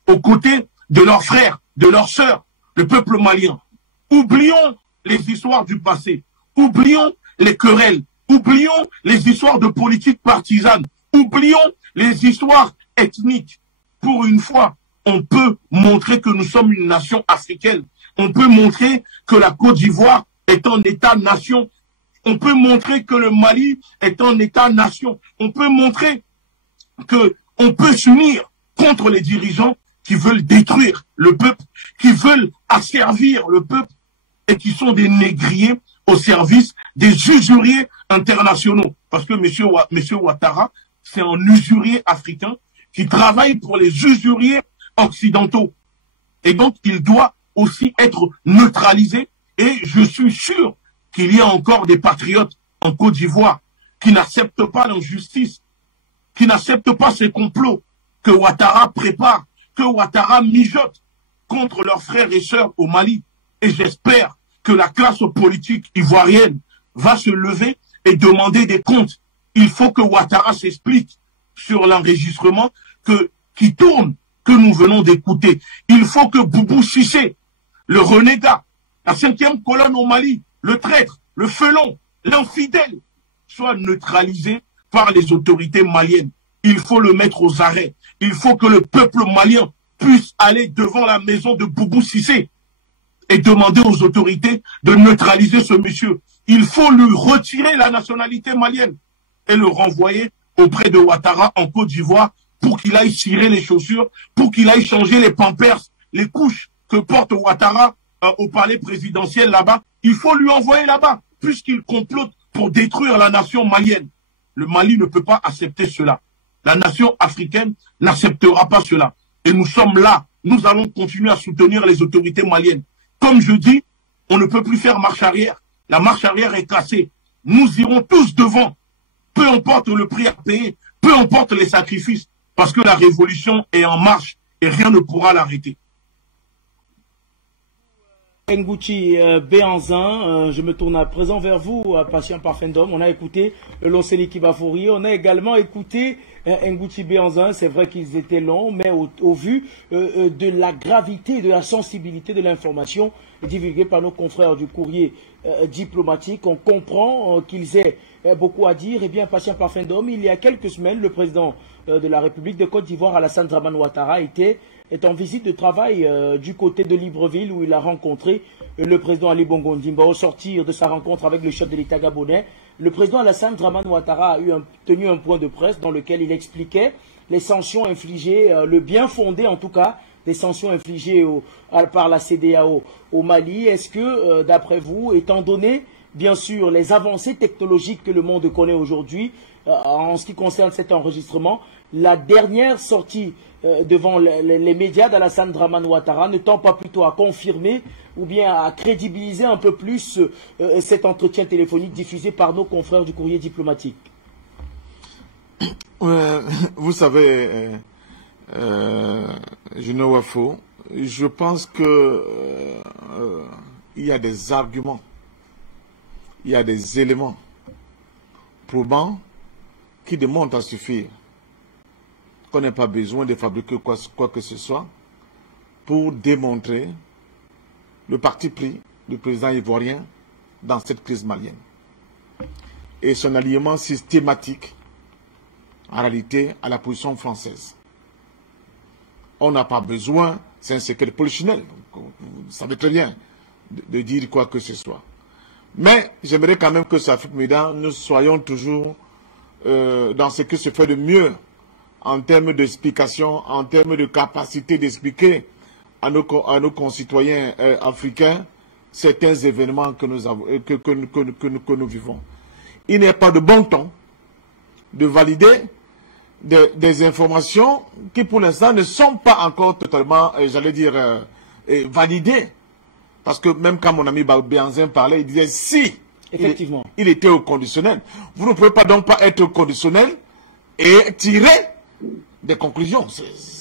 aux côtés de leurs frères, de leurs sœurs, le peuple malien. Oublions les histoires du passé. Oublions les querelles. Oublions les histoires de politique partisane. Oublions les histoires ethniques. Pour une fois, on peut montrer que nous sommes une nation africaine. On peut montrer que la Côte d'Ivoire est un État-nation. On peut montrer que le Mali est un État-nation. On peut montrer qu'on peut s'unir contre les dirigeants qui veulent détruire le peuple, qui veulent asservir le peuple et qui sont des négriers au service des usuriers internationaux. Parce que M. Ouattara, c'est un usurier africain qui travaille pour les usuriers occidentaux. Et donc, il doit aussi être neutralisé. Et je suis sûr qu'il y a encore des patriotes en Côte d'Ivoire qui n'acceptent pas l'injustice, qui n'acceptent pas ces complots que Ouattara prépare, que Ouattara mijote contre leurs frères et sœurs au Mali. Et j'espère que la classe politique ivoirienne va se lever et demander des comptes. Il faut que Ouattara s'explique sur l'enregistrement qui tourne, que nous venons d'écouter. Il faut que Boubou Cissé, le renégat, la 5e colonne au Mali, le traître, le felon, l'infidèle, soit neutralisé par les autorités maliennes. Il faut le mettre aux arrêts. Il faut que le peuple malien puisse aller devant la maison de Boubou Cissé et demander aux autorités de neutraliser ce monsieur. Il faut lui retirer la nationalité malienne et le renvoyer auprès de Ouattara en Côte d'Ivoire pour qu'il aille cirer les chaussures, pour qu'il aille changer les pampers, les couches que porte Ouattara au palais présidentiel là-bas. Il faut lui envoyer là-bas, puisqu'il complote pour détruire la nation malienne. Le Mali ne peut pas accepter cela. La nation africaine n'acceptera pas cela. Et nous sommes là. Nous allons continuer à soutenir les autorités maliennes. Comme je dis, on ne peut plus faire marche arrière. La marche arrière est cassée. Nous irons tous devant. Peu importe le prix à payer, peu importe les sacrifices, parce que la révolution est en marche et rien ne pourra l'arrêter. Ngouti Béanzin, je me tourne à présent vers vous, patient Parfendom. On a écouté Lonseni Kibafouri, on a également écouté Ngouti Béanzin. C'est vrai qu'ils étaient longs, mais au vu de la gravité, de la sensibilité de l'information divulguée par nos confrères du courrier diplomatique, on comprend qu'ils aient beaucoup à dire. Eh bien, patient Parfendom, il y a quelques semaines, le président de la République de Côte d'Ivoire, Alassane Dramane Ouattara, est en visite de travail du côté de Libreville où il a rencontré le président Ali Bongo Ondimba. Au sortir de sa rencontre avec le chef de l'État gabonais, le président Alassane Dramane Ouattara a tenu un point de presse dans lequel il expliquait les sanctions infligées, le bien fondé en tout cas, des sanctions infligées par la CEDEAO au Mali. Est-ce que, d'après vous, étant donné bien sûr les avancées technologiques que le monde connaît aujourd'hui, en ce qui concerne cet enregistrement, la dernière sortie devant les médias d'Alassane Dramane Ouattara ne tend pas plutôt à confirmer ou bien à crédibiliser un peu plus cet entretien téléphonique diffusé par nos confrères du courrier diplomatique? Vous savez, Juno Wafo, je pense que il y a des arguments, il y a des éléments probants qui démontrent à suffire qu'on n'a pas besoin de fabriquer quoi que ce soit pour démontrer le parti pris du président ivoirien dans cette crise malienne. Et son alliement systématique, en réalité, à la position française. On n'a pas besoin, c'est un secret polichinelle, vous savez très bien, de dire quoi que ce soit. Mais j'aimerais quand même que sur Afrique Média, nous soyons toujours dans ce qui se fait de mieux en termes d'explication, en termes de capacité d'expliquer à nos concitoyens africains certains événements que nous vivons. Il n'est pas de bon temps de valider des informations qui pour l'instant ne sont pas encore totalement, j'allais dire, validées. Parce que même quand mon ami Béanzin parlait, il disait si effectivement il était au conditionnel. Vous ne pouvez pas donc pas être au conditionnel et tirer des conclusions.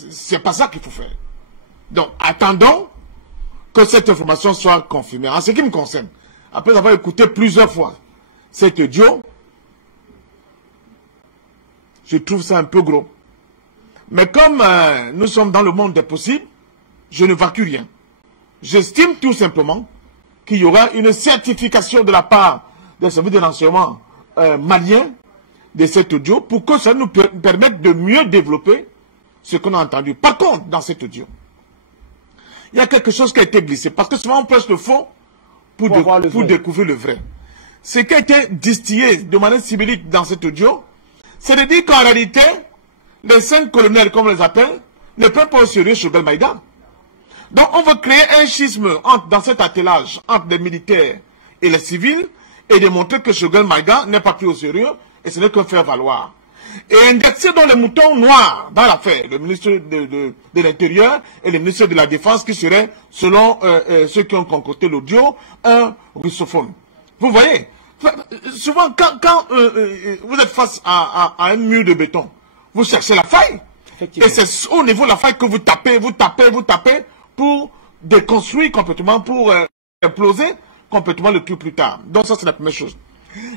C'est pas ça qu'il faut faire. Donc, attendons que cette information soit confirmée. En ce qui me concerne, après avoir écouté plusieurs fois cet audio, je trouve ça un peu gros. Mais comme nous sommes dans le monde des possibles, je ne vacue rien. J'estime tout simplement qu'il y aura une certification de la part des services de renseignement maliens de cet audio pour que ça nous permette de mieux développer ce qu'on a entendu. Par contre, dans cet audio, il y a quelque chose qui a été glissé. Parce que souvent, on presse le faux pour découvrir le vrai. Ce qui a été distillé de manière symbolique dans cet audio, c'est de dire qu'en réalité, les 5 colonels, comme on les appelle, ne prennent pas au sérieux Choguel Maïga. Donc, on veut créer un schisme dans cet attelage entre les militaires et les civils et démontrer que Choguel Maïga n'est pas pris au sérieux et ce n'est qu'un faire valoir. Et indexer dans les moutons noirs dans l'affaire, le ministre de l'Intérieur et le ministre de la Défense qui serait, selon ceux qui ont concocté l'audio, un russophone. Vous voyez, souvent quand vous êtes face à un mur de béton, vous cherchez la faille. Et c'est au niveau de la faille que vous tapez pour déconstruire complètement, pour imploser complètement le truc plus tard. Donc ça, c'est la première chose.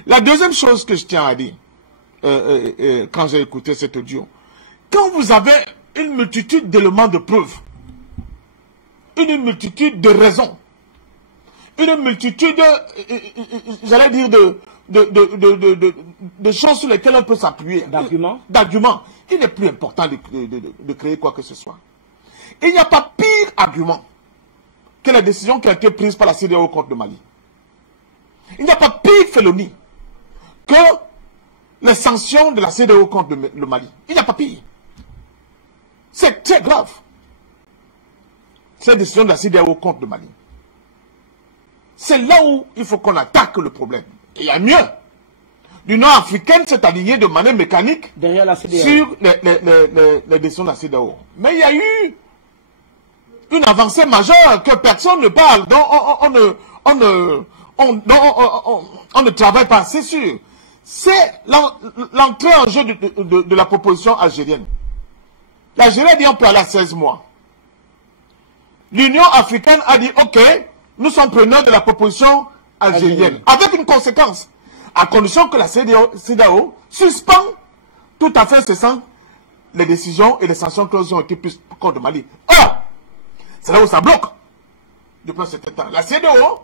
La deuxième chose que je tiens à dire, quand j'ai écouté cet audio, quand vous avez une multitude d'éléments de preuves, une multitude de raisons, une multitude, j'allais dire, de choses sur lesquelles on peut s'appuyer. D'arguments. Il n'est plus important de créer quoi que ce soit. Il n'y a pas pire argument que la décision qui a été prise par la CEDEAO contre le Mali. Il n'y a pas pire félonie que les sanctions de la CEDEAO contre le Mali. Il n'y a pas pire. C'est très grave. Cette décision de la CEDEAO contre le Mali. C'est là où il faut qu'on attaque le problème. Et il y a mieux. L'Union africaine s'est alignée de manière mécanique derrière la CEDEAO sur les décisions de la CEDEAO. Mais il y a eu une avancée majeure que personne ne parle, dont on ne travaille pas, c'est sûr. C'est l'entrée en jeu de la proposition algérienne. L'Algérie a dit on peut aller à 16 mois. L'Union africaine a dit ok, nous sommes preneurs de la proposition algérienne. Avec une conséquence, à condition que la CEDEAO suspend tout à fait cessant les décisions et les sanctions qui ont été prises contre le Mali. Or, c'est là où ça bloque depuis un certain temps. La CEDEAO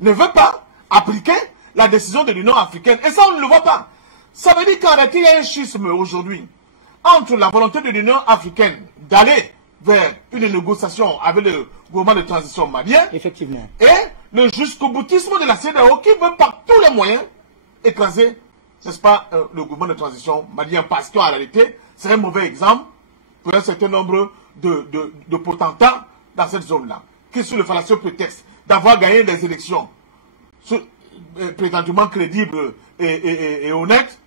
ne veut pas appliquer la décision de l'Union africaine. Et ça, on ne le voit pas. Ça veut dire qu'en réalité, il y a un schisme aujourd'hui entre la volonté de l'Union africaine d'aller vers une négociation avec le gouvernement de transition malien. Effectivement. Et le jusqu'au boutisme de la CEDEAO qui veut par tous les moyens écraser, n'est-ce pas, le gouvernement de transition malien. Parce qu'en réalité, c'est un mauvais exemple pour un certain nombre de potentats dans cette zone-là, qui sont le fallacieux prétexte d'avoir gagné des élections prétendument crédibles et honnêtes,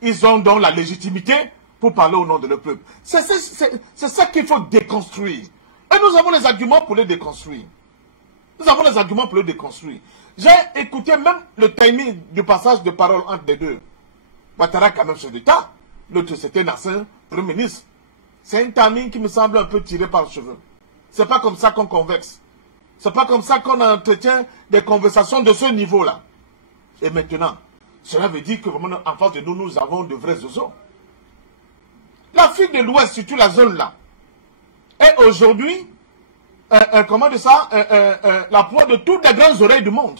ils ont donc la légitimité pour parler au nom de leur peuple. C'est ça qu'il faut déconstruire. Et nous avons les arguments pour les déconstruire. Nous avons les arguments pour les déconstruire. J'ai écouté même le timing du passage de parole entre les deux. Ouattara quand même chef d'État, l'autre c'était Nasser, Premier ministre. C'est un timing qui me semble un peu tiré par les cheveux. C'est pas comme ça qu'on converse. C'est pas comme ça qu'on entretient des conversations de ce niveau-là. Et maintenant, cela veut dire que vraiment en face de nous, nous avons de vrais oiseaux. L'Afrique de l'Ouest, surtout la zone là, est aujourd'hui, comment dire ça, la proie de toutes les grandes oreilles du monde.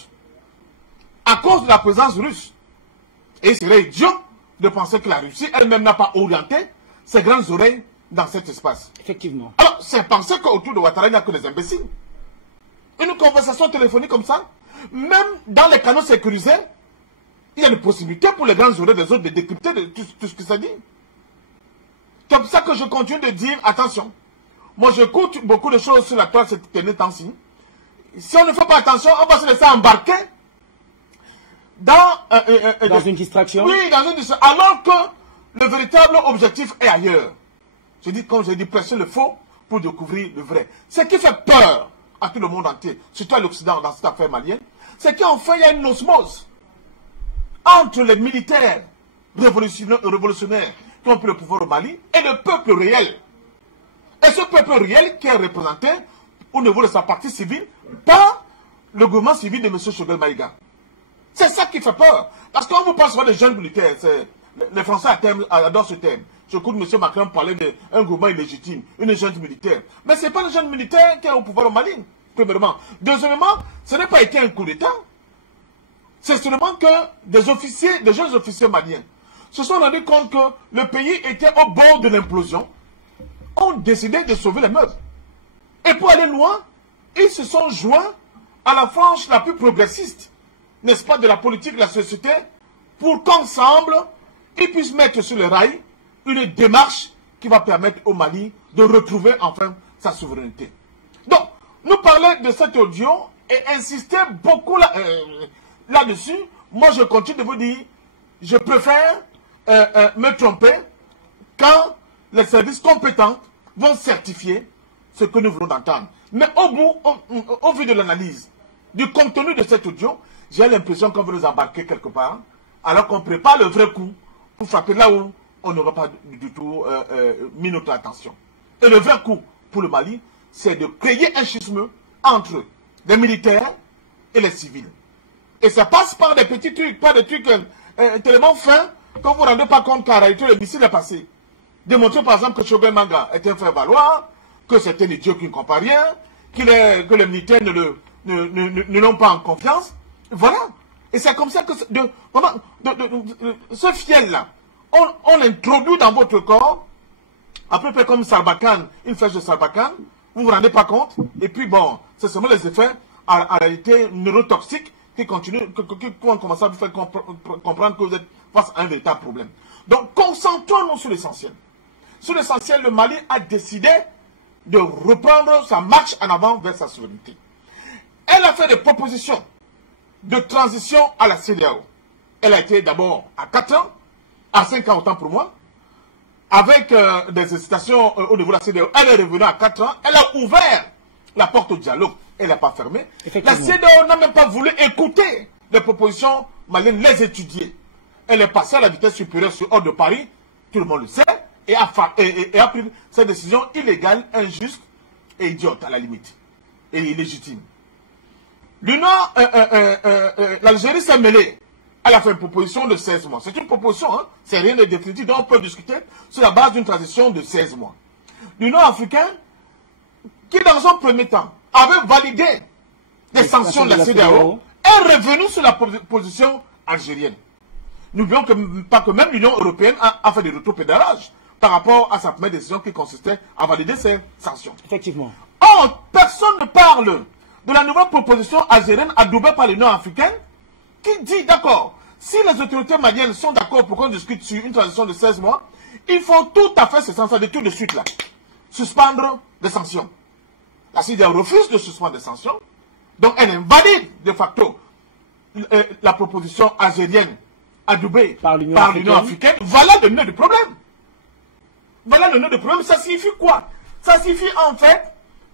À cause de la présence russe. Et il serait idiot de penser que la Russie elle-même n'a pas orienté ses grandes oreilles dans cet espace. Effectivement. Alors, c'est penser qu'autour de Ouattara, il n'y a que des imbéciles. Une conversation téléphonique comme ça, même dans les canaux sécurisés, il y a une possibilité pour les grandes oreilles des autres de décrypter tout ce que ça dit. C'est comme ça que je continue de dire, attention, moi j'écoute beaucoup de choses sur la toile cette temps-ci. Si on ne fait pas attention, on va se laisser embarquer dans une distraction. Oui, dans une distraction. Alors que le véritable objectif est ailleurs. Je dis, comme j'ai dit, presser le faux pour découvrir le vrai. Ce qui fait peur à tout le monde entier, surtout à l'Occident dans cette affaire malienne, c'est qu'enfin il y a une osmose entre les militaires révolutionnaires qui ont pris le pouvoir au Mali et le peuple réel. Et ce peuple réel qui est représenté au niveau de sa partie civile par le gouvernement civil de M. Choguel Maïga. C'est ça qui fait peur. Parce qu'on vous parle souvent des jeunes militaires. Les Français adorent ce terme. J'écoute M. Macron parler d'un gouvernement illégitime, une junte militaire. Mais ce n'est pas le jeune militaire qui est au pouvoir au Mali, premièrement. Deuxièmement, ce n'est pas été un coup d'État. C'est seulement que des officiers, des jeunes officiers maliens, se sont rendus compte que le pays était au bord de l'implosion, ont décidé de sauver les meubles. Et pour aller loin, ils se sont joints à la frange la plus progressiste, n'est-ce pas, de la politique de la société, pour qu'ensemble, ils puissent mettre sur le rail une démarche qui va permettre au Mali de retrouver enfin sa souveraineté. Donc, nous parler de cet audio et insister beaucoup là-dessus. Moi, je continue de vous dire, je préfère me tromper quand les services compétents vont certifier ce que nous voulons d'entendre. Mais au vu de l'analyse du contenu de cet audio, j'ai l'impression qu'on veut nous embarquer quelque part, alors qu'on prépare le vrai coup pour frapper là où on n'aura pas du tout mis notre attention. Et le vrai coup pour le Mali, c'est de créer un schisme entre les militaires et les civils. Et ça passe par des petits trucs, pas des trucs tellement fins que vous ne vous rendez pas compte qu'en réalité le missile est passé. Démontrer par exemple que Choguel Manga est un fait valoir, que c'est un idiot qui ne comprend rien, que les militaires ne l'ont pas en confiance. Voilà. Et c'est comme ça que ce fiel-là, on l'introduit dans votre corps, à peu près comme Sarbacane, une flèche de Sarbacane, vous ne vous rendez pas compte, et puis bon, c'est seulement les effets, en réalité, neurotoxiques, qui vont commencer à vous faire comprendre que vous êtes face à un véritable problème. Donc, concentrons-nous sur l'essentiel. Sur l'essentiel, le Mali a décidé de reprendre sa marche en avant vers sa souveraineté. Elle a fait des propositions de transition à la CEDEAO. Elle a été d'abord à 4 ans, à 5 ans autant pour moi, avec des hésitations au niveau de la CEDEAO. Elle est revenue à 4 ans, elle a ouvert la porte au dialogue, elle n'a pas fermé. La CEDEAO n'a même pas voulu écouter les propositions maliennes, les étudier. Elle est passée à la vitesse supérieure sur hors de Paris, tout le monde le sait, et a pris cette décision illégale, injuste et idiote à la limite, et illégitime. L'Algérie s'est mêlée. Elle a fait une proposition de 16 mois. C'est une proposition, hein? C'est rien de définitif, donc on peut discuter sur la base d'une transition de 16 mois. L'Union africaine, qui dans un premier temps avait validé les sanctions de la CEDEAO, est revenue sur la position algérienne. N'oublions pas que même l'Union européenne a fait des rétropédalages par rapport à sa première décision qui consistait à valider ces sanctions. Effectivement. Or, personne ne parle de la nouvelle proposition algérienne adoubée par l'Union africaine qui dit, d'accord, si les autorités maliennes sont d'accord pour qu'on discute sur une transition de 16 mois, il faut tout à fait se sensibiliser tout de suite là. Suspendre les sanctions. La CEDEAO refuse de suspendre les sanctions, donc elle invalide de facto la proposition algérienne adoubée par l'Union africaine. Voilà le nœud du problème. Voilà le nœud du problème. Ça signifie quoi? Ça signifie en fait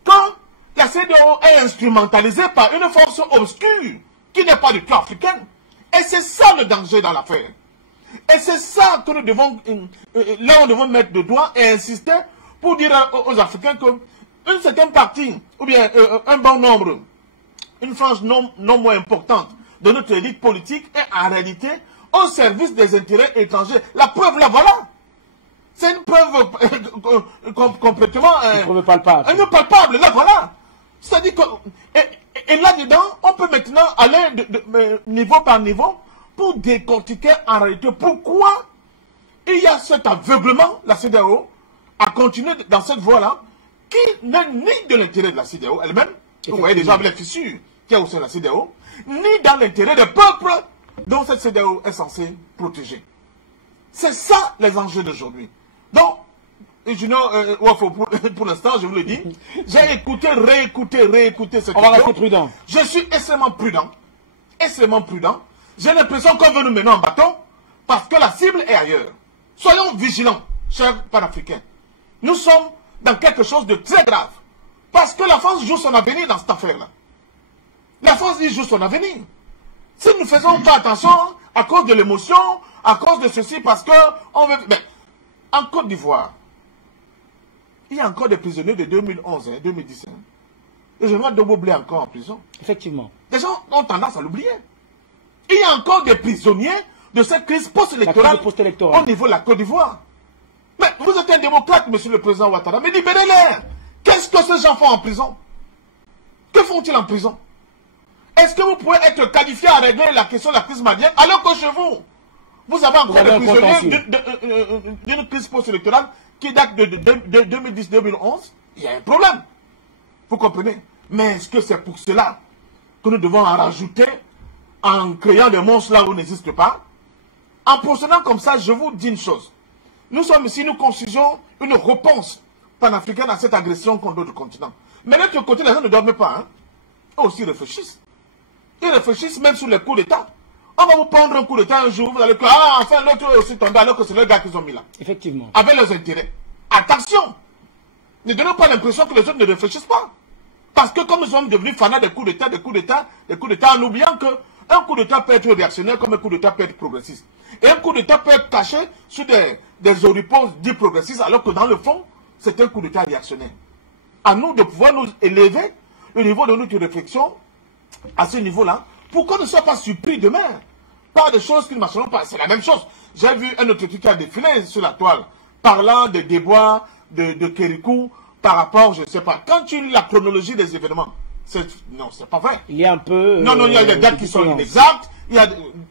que la CEDEAO est instrumentalisée par une force obscure qui n'est pas du tout africaine. Et c'est ça le danger dans l'affaire. Et c'est ça que nous devons, là on devons mettre le doigt et insister pour dire aux Africains qu'une certaine partie, ou bien un bon nombre, une frange non moins importante de notre élite politique est en réalité au service des intérêts étrangers. La preuve, là, voilà. C'est une preuve complètement... une preuve palpable. Une palpable, là, voilà. C'est-à-dire que... Et là-dedans, on peut maintenant aller de niveau par niveau pour décortiquer en réalité pourquoi il y a cet aveuglement, la CEDEAO, à continuer dans cette voie-là, qui n'est ni de l'intérêt de la CEDEAO elle-même, vous voyez déjà avec les fissures qu'il y a au sein de la CEDEAO, ni dans l'intérêt des peuples dont cette CEDEAO est censée protéger. C'est ça les enjeux d'aujourd'hui. Donc, Junior, pour l'instant, je vous le dis, j'ai écouté, réécouté cette vidéo. On va rester prudent. Je suis extrêmement prudent. Extrêmement prudent. J'ai l'impression qu'on veut nous mener en bâton parce que la cible est ailleurs. Soyons vigilants, chers panafricains. Nous sommes dans quelque chose de très grave. Parce que la France joue son avenir dans cette affaire-là. La France joue son avenir. Si nous ne faisons pas attention, à cause de l'émotion, à cause de ceci, parce que on veut... Mais, en Côte d'Ivoire, il y a encore des prisonniers de 2011, 2010. Le général Doboblé est encore en prison. Effectivement. Les gens ont tendance à l'oublier. Il y a encore des prisonniers de cette crise post-électorale au niveau de la Côte d'Ivoire. Mais vous êtes un démocrate, monsieur le président Ouattara, mais libérez-les. Qu'est-ce que ces gens font en prison? Que font-ils en prison? Est-ce que vous pouvez être qualifié à régler la question de la crise malienne alors que chez vous, vous avez encore des prisonniers d'une crise post-électorale qui date de 2010-2011? Il y a un problème. Vous comprenez? Mais est-ce que c'est pour cela que nous devons en rajouter en créant des monstres là où ils n'existent pas? En procédant comme ça, je vous dis une chose. Nous sommes ici, nous construisons une réponse panafricaine à cette agression contre d'autres continents. Mais de l'autre côté, les gens ne dorment pas. Hein? Eux aussi réfléchissent. Ils réfléchissent même sur les coups d'État. On va vous prendre un coup d'État un jour, vous allez dire, ah, enfin l'autre est aussi tombé alors que c'est le gars qu'ils ont mis là. Effectivement. Avec leurs intérêts. Attention! Ne donnez pas l'impression que les autres ne réfléchissent pas. Parce que comme nous sommes devenus fanats des coups d'État, en oubliant qu'un coup d'État peut être réactionnaire comme un coup d'État peut être progressiste. Et un coup d'État peut être caché sous des oripeaux dits progressistes, alors que dans le fond, c'est un coup d'État réactionnaire. À nous de pouvoir nous élever le niveau de notre réflexion à ce niveau-là, pour qu'on ne soit pas surpris demain par des choses qui ne marcheront pas. C'est la même chose. J'ai vu un autre truc qui a défilé sur la toile, parlant des déboires de Kérékou par rapport, je ne sais pas. Quand tu lis la chronologie des événements, non, c'est pas vrai. Il y a un peu... non, il y a des dates qui sont inexactes.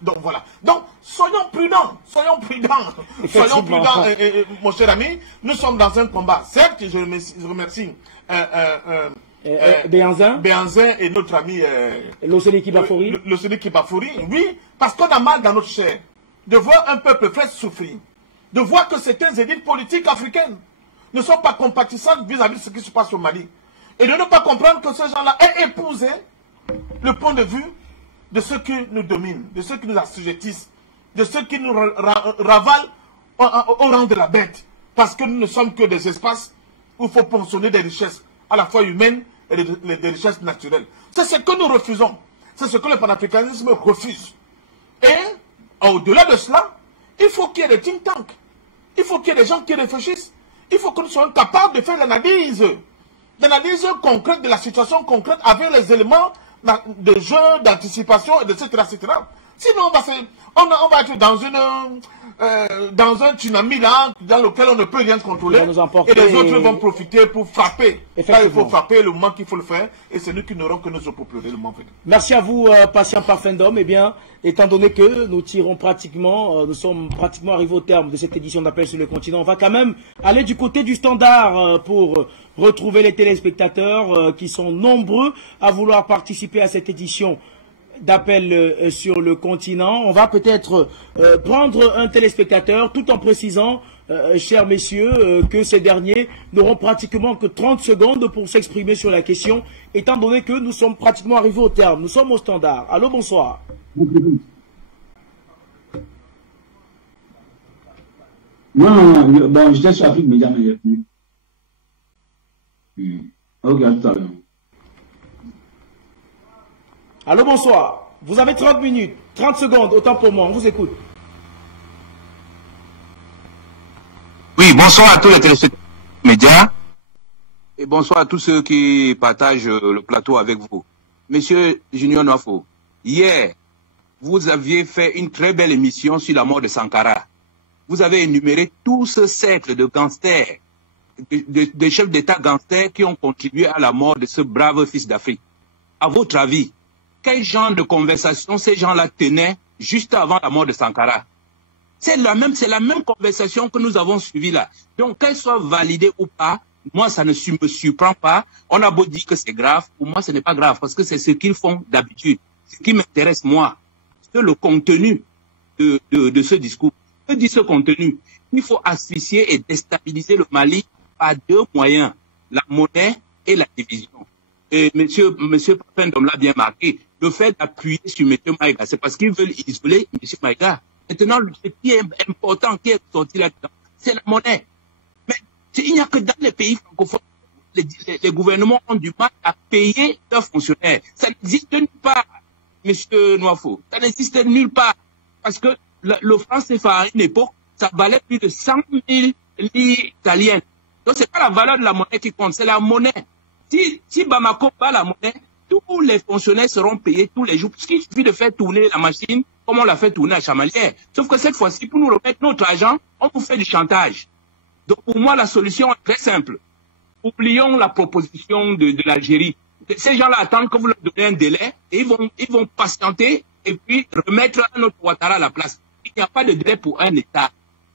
Donc voilà. Donc, soyons prudents. Soyons prudents. Soyons prudents, mon cher ami. Nous sommes dans un combat. Certes, je remercie Béanzin et notre ami Loseli Kibafouri. Loseli Kibafouri, oui, parce qu'on a mal dans notre chair de voir un peuple frère souffrir, de voir que certaines élites politiques africaines ne sont pas compatissantes vis-à-vis de ce qui se passe au Mali, et de ne pas comprendre que ces gens-là aient épousé le point de vue de ceux qui nous dominent, de ceux qui nous assujettissent, de ceux qui nous ravalent au rang de la bête, parce que nous ne sommes que des espaces où il faut pensionner des richesses, à la fois humaines et des richesses naturelles. C'est ce que nous refusons. C'est ce que le panafricanisme refuse. Et, au-delà de cela, il faut qu'il y ait des think tanks. Il faut qu'il y ait des gens qui réfléchissent. Il faut que nous soyons capables de faire l'analyse concrète de la situation concrète avec les éléments de jeu, d'anticipation, etc., etc. Sinon, on va être dans un tsunami là, dans lequel on ne peut rien contrôler. Et les autres vont profiter pour frapper. Là, il faut frapper le moment qu'il faut le faire. Et c'est nous qui n'aurons que nous opposer le moment venu. Merci à vous, patient Parfendom. Eh bien, étant donné que nous tirons pratiquement, nous sommes pratiquement arrivés au terme de cette édition d'Appel sur le continent, on va quand même aller du côté du standard pour retrouver les téléspectateurs qui sont nombreux à vouloir participer à cette édition d'appel sur le continent. On va peut-être prendre un téléspectateur tout en précisant, chers messieurs, que ces derniers n'auront pratiquement que 30 secondes pour s'exprimer sur la question, étant donné que nous sommes pratiquement arrivés au terme. Nous sommes au standard. Allô, bonsoir. Non, bon, j'étais sur Afrique Média, mais il n'y a plus. Ok, tout à l'heure. Allô, bonsoir. Vous avez 30 minutes, 30 secondes, autant pour moi. On vous écoute. Oui, bonsoir à tous les téléspectateurs médias et bonsoir à tous ceux qui partagent le plateau avec vous. Monsieur Junior Nwafo, hier, vous aviez fait une très belle émission sur la mort de Sankara. Vous avez énuméré tout ce cercle de gangsters, de chefs d'État gangsters qui ont contribué à la mort de ce brave fils d'Afrique. À votre avis, quel genre de conversation ces gens-là tenaient juste avant la mort de Sankara? C'est la même conversation que nous avons suivie là. Donc, qu'elle soit validée ou pas, moi, ça ne me surprend pas. On a beau dire que c'est grave, pour moi, ce n'est pas grave, parce que c'est ce qu'ils font d'habitude. Ce qui m'intéresse, moi, c'est le contenu de ce discours. Que dit ce contenu? Il faut asphyxier et déstabiliser le Mali par deux moyens, la monnaie et la division. Et monsieur Parfendom l'a bien marqué, le fait d'appuyer sur M. Maïga, c'est parce qu'ils veulent isoler M. Maïga. Maintenant, ce qui est important, qui est sorti là-dedans, c'est la monnaie. Mais il n'y a que dans les pays francophones, les gouvernements ont du mal à payer leurs fonctionnaires. Ça n'existe nulle part, M. Nwafo. Ça n'existe nulle part. Parce que le franc CFA à une époque, ça valait plus de 100 000 livres italiennes. Donc, c'est pas la valeur de la monnaie qui compte, c'est la monnaie. Si Bamako bat la monnaie, tous les fonctionnaires seront payés tous les jours. Parce qu'il suffit de faire tourner la machine comme on l'a fait tourner à Chamalières. Sauf que cette fois-ci, pour nous remettre notre argent, on vous fait du chantage. Donc pour moi, la solution est très simple. Oublions la proposition de l'Algérie. Ces gens-là attendent que vous leur donnez un délai et ils vont patienter et puis remettre un autre Ouattara à la place. Il n'y a pas de délai pour un État.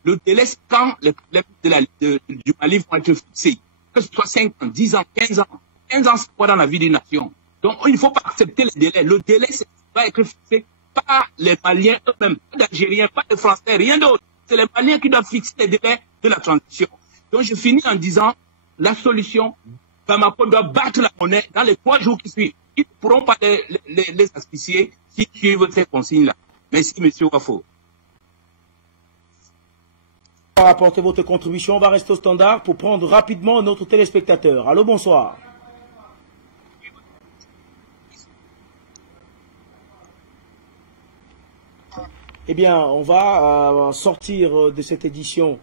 Le délai, c'est quand les problèmes du Mali vont être fixés. Que ce soit 5 ans, 10 ans, 15 ans. 15 ans, c'est quoi dans la vie d'une nation? Donc, il ne faut pas accepter le délai. Le délai, ça va être fixé par les Maliens eux-mêmes, pas d'Algériens, pas de Français, rien d'autre. C'est les Maliens qui doivent fixer les délais de la transition. Donc, je finis en disant, la solution, Bamako doit battre la monnaie dans les 3 jours qui suivent. Ils ne pourront pas les asphyxier s'ils suivent ces consignes-là. Merci, M. Wafo. Pour apporter votre contribution, on va rester au standard pour prendre rapidement notre téléspectateur. Allô, bonsoir. Eh bien, on va sortir de cette édition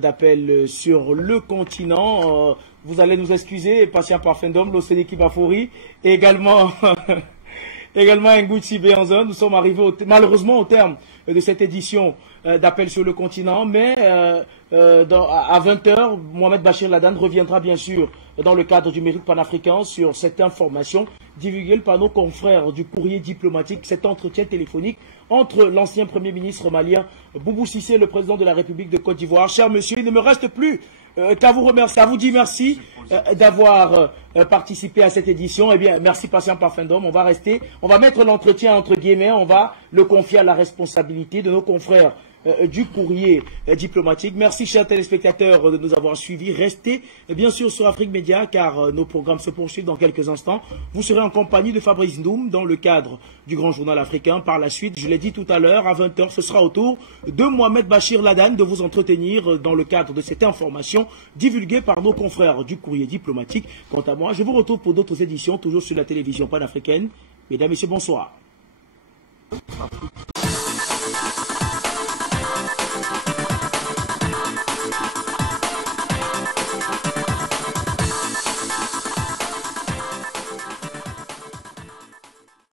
d'appel sur le continent. Vous allez nous excuser, patient parfendum, l'Océnique Bafori, et également Ngouti Béanzon. Nous sommes arrivés malheureusement au terme de cette édition d'appel sur le continent, mais à 20h, Mohamed Bachir Ladane reviendra bien sûr dans le cadre du mérite panafricain sur cette information divulguée par nos confrères du courrier diplomatique, cet entretien téléphonique entre l'ancien Premier ministre malien Boubou Cissé et le président de la République de Côte d'Ivoire. Cher monsieur, il ne me reste plus qu'à vous remercier, à vous dire merci d'avoir participé à cette édition. Eh bien, merci patient parfendum. On va mettre l'entretien entre guillemets, on va le confier à la responsabilité de nos confrères du courrier diplomatique. Merci chers téléspectateurs de nous avoir suivis. Restez bien sûr sur Afrique Média car nos programmes se poursuivent dans quelques instants. Vous serez en compagnie de Fabrice Ndoum dans le cadre du Grand Journal Africain. Par la suite, je l'ai dit tout à l'heure, à 20h, ce sera au tour de Mohamed Bachir Ladane de vous entretenir dans le cadre de cette information divulguée par nos confrères du courrier diplomatique. Quant à moi, je vous retrouve pour d'autres éditions, toujours sur la télévision panafricaine. Mesdames et messieurs, bonsoir.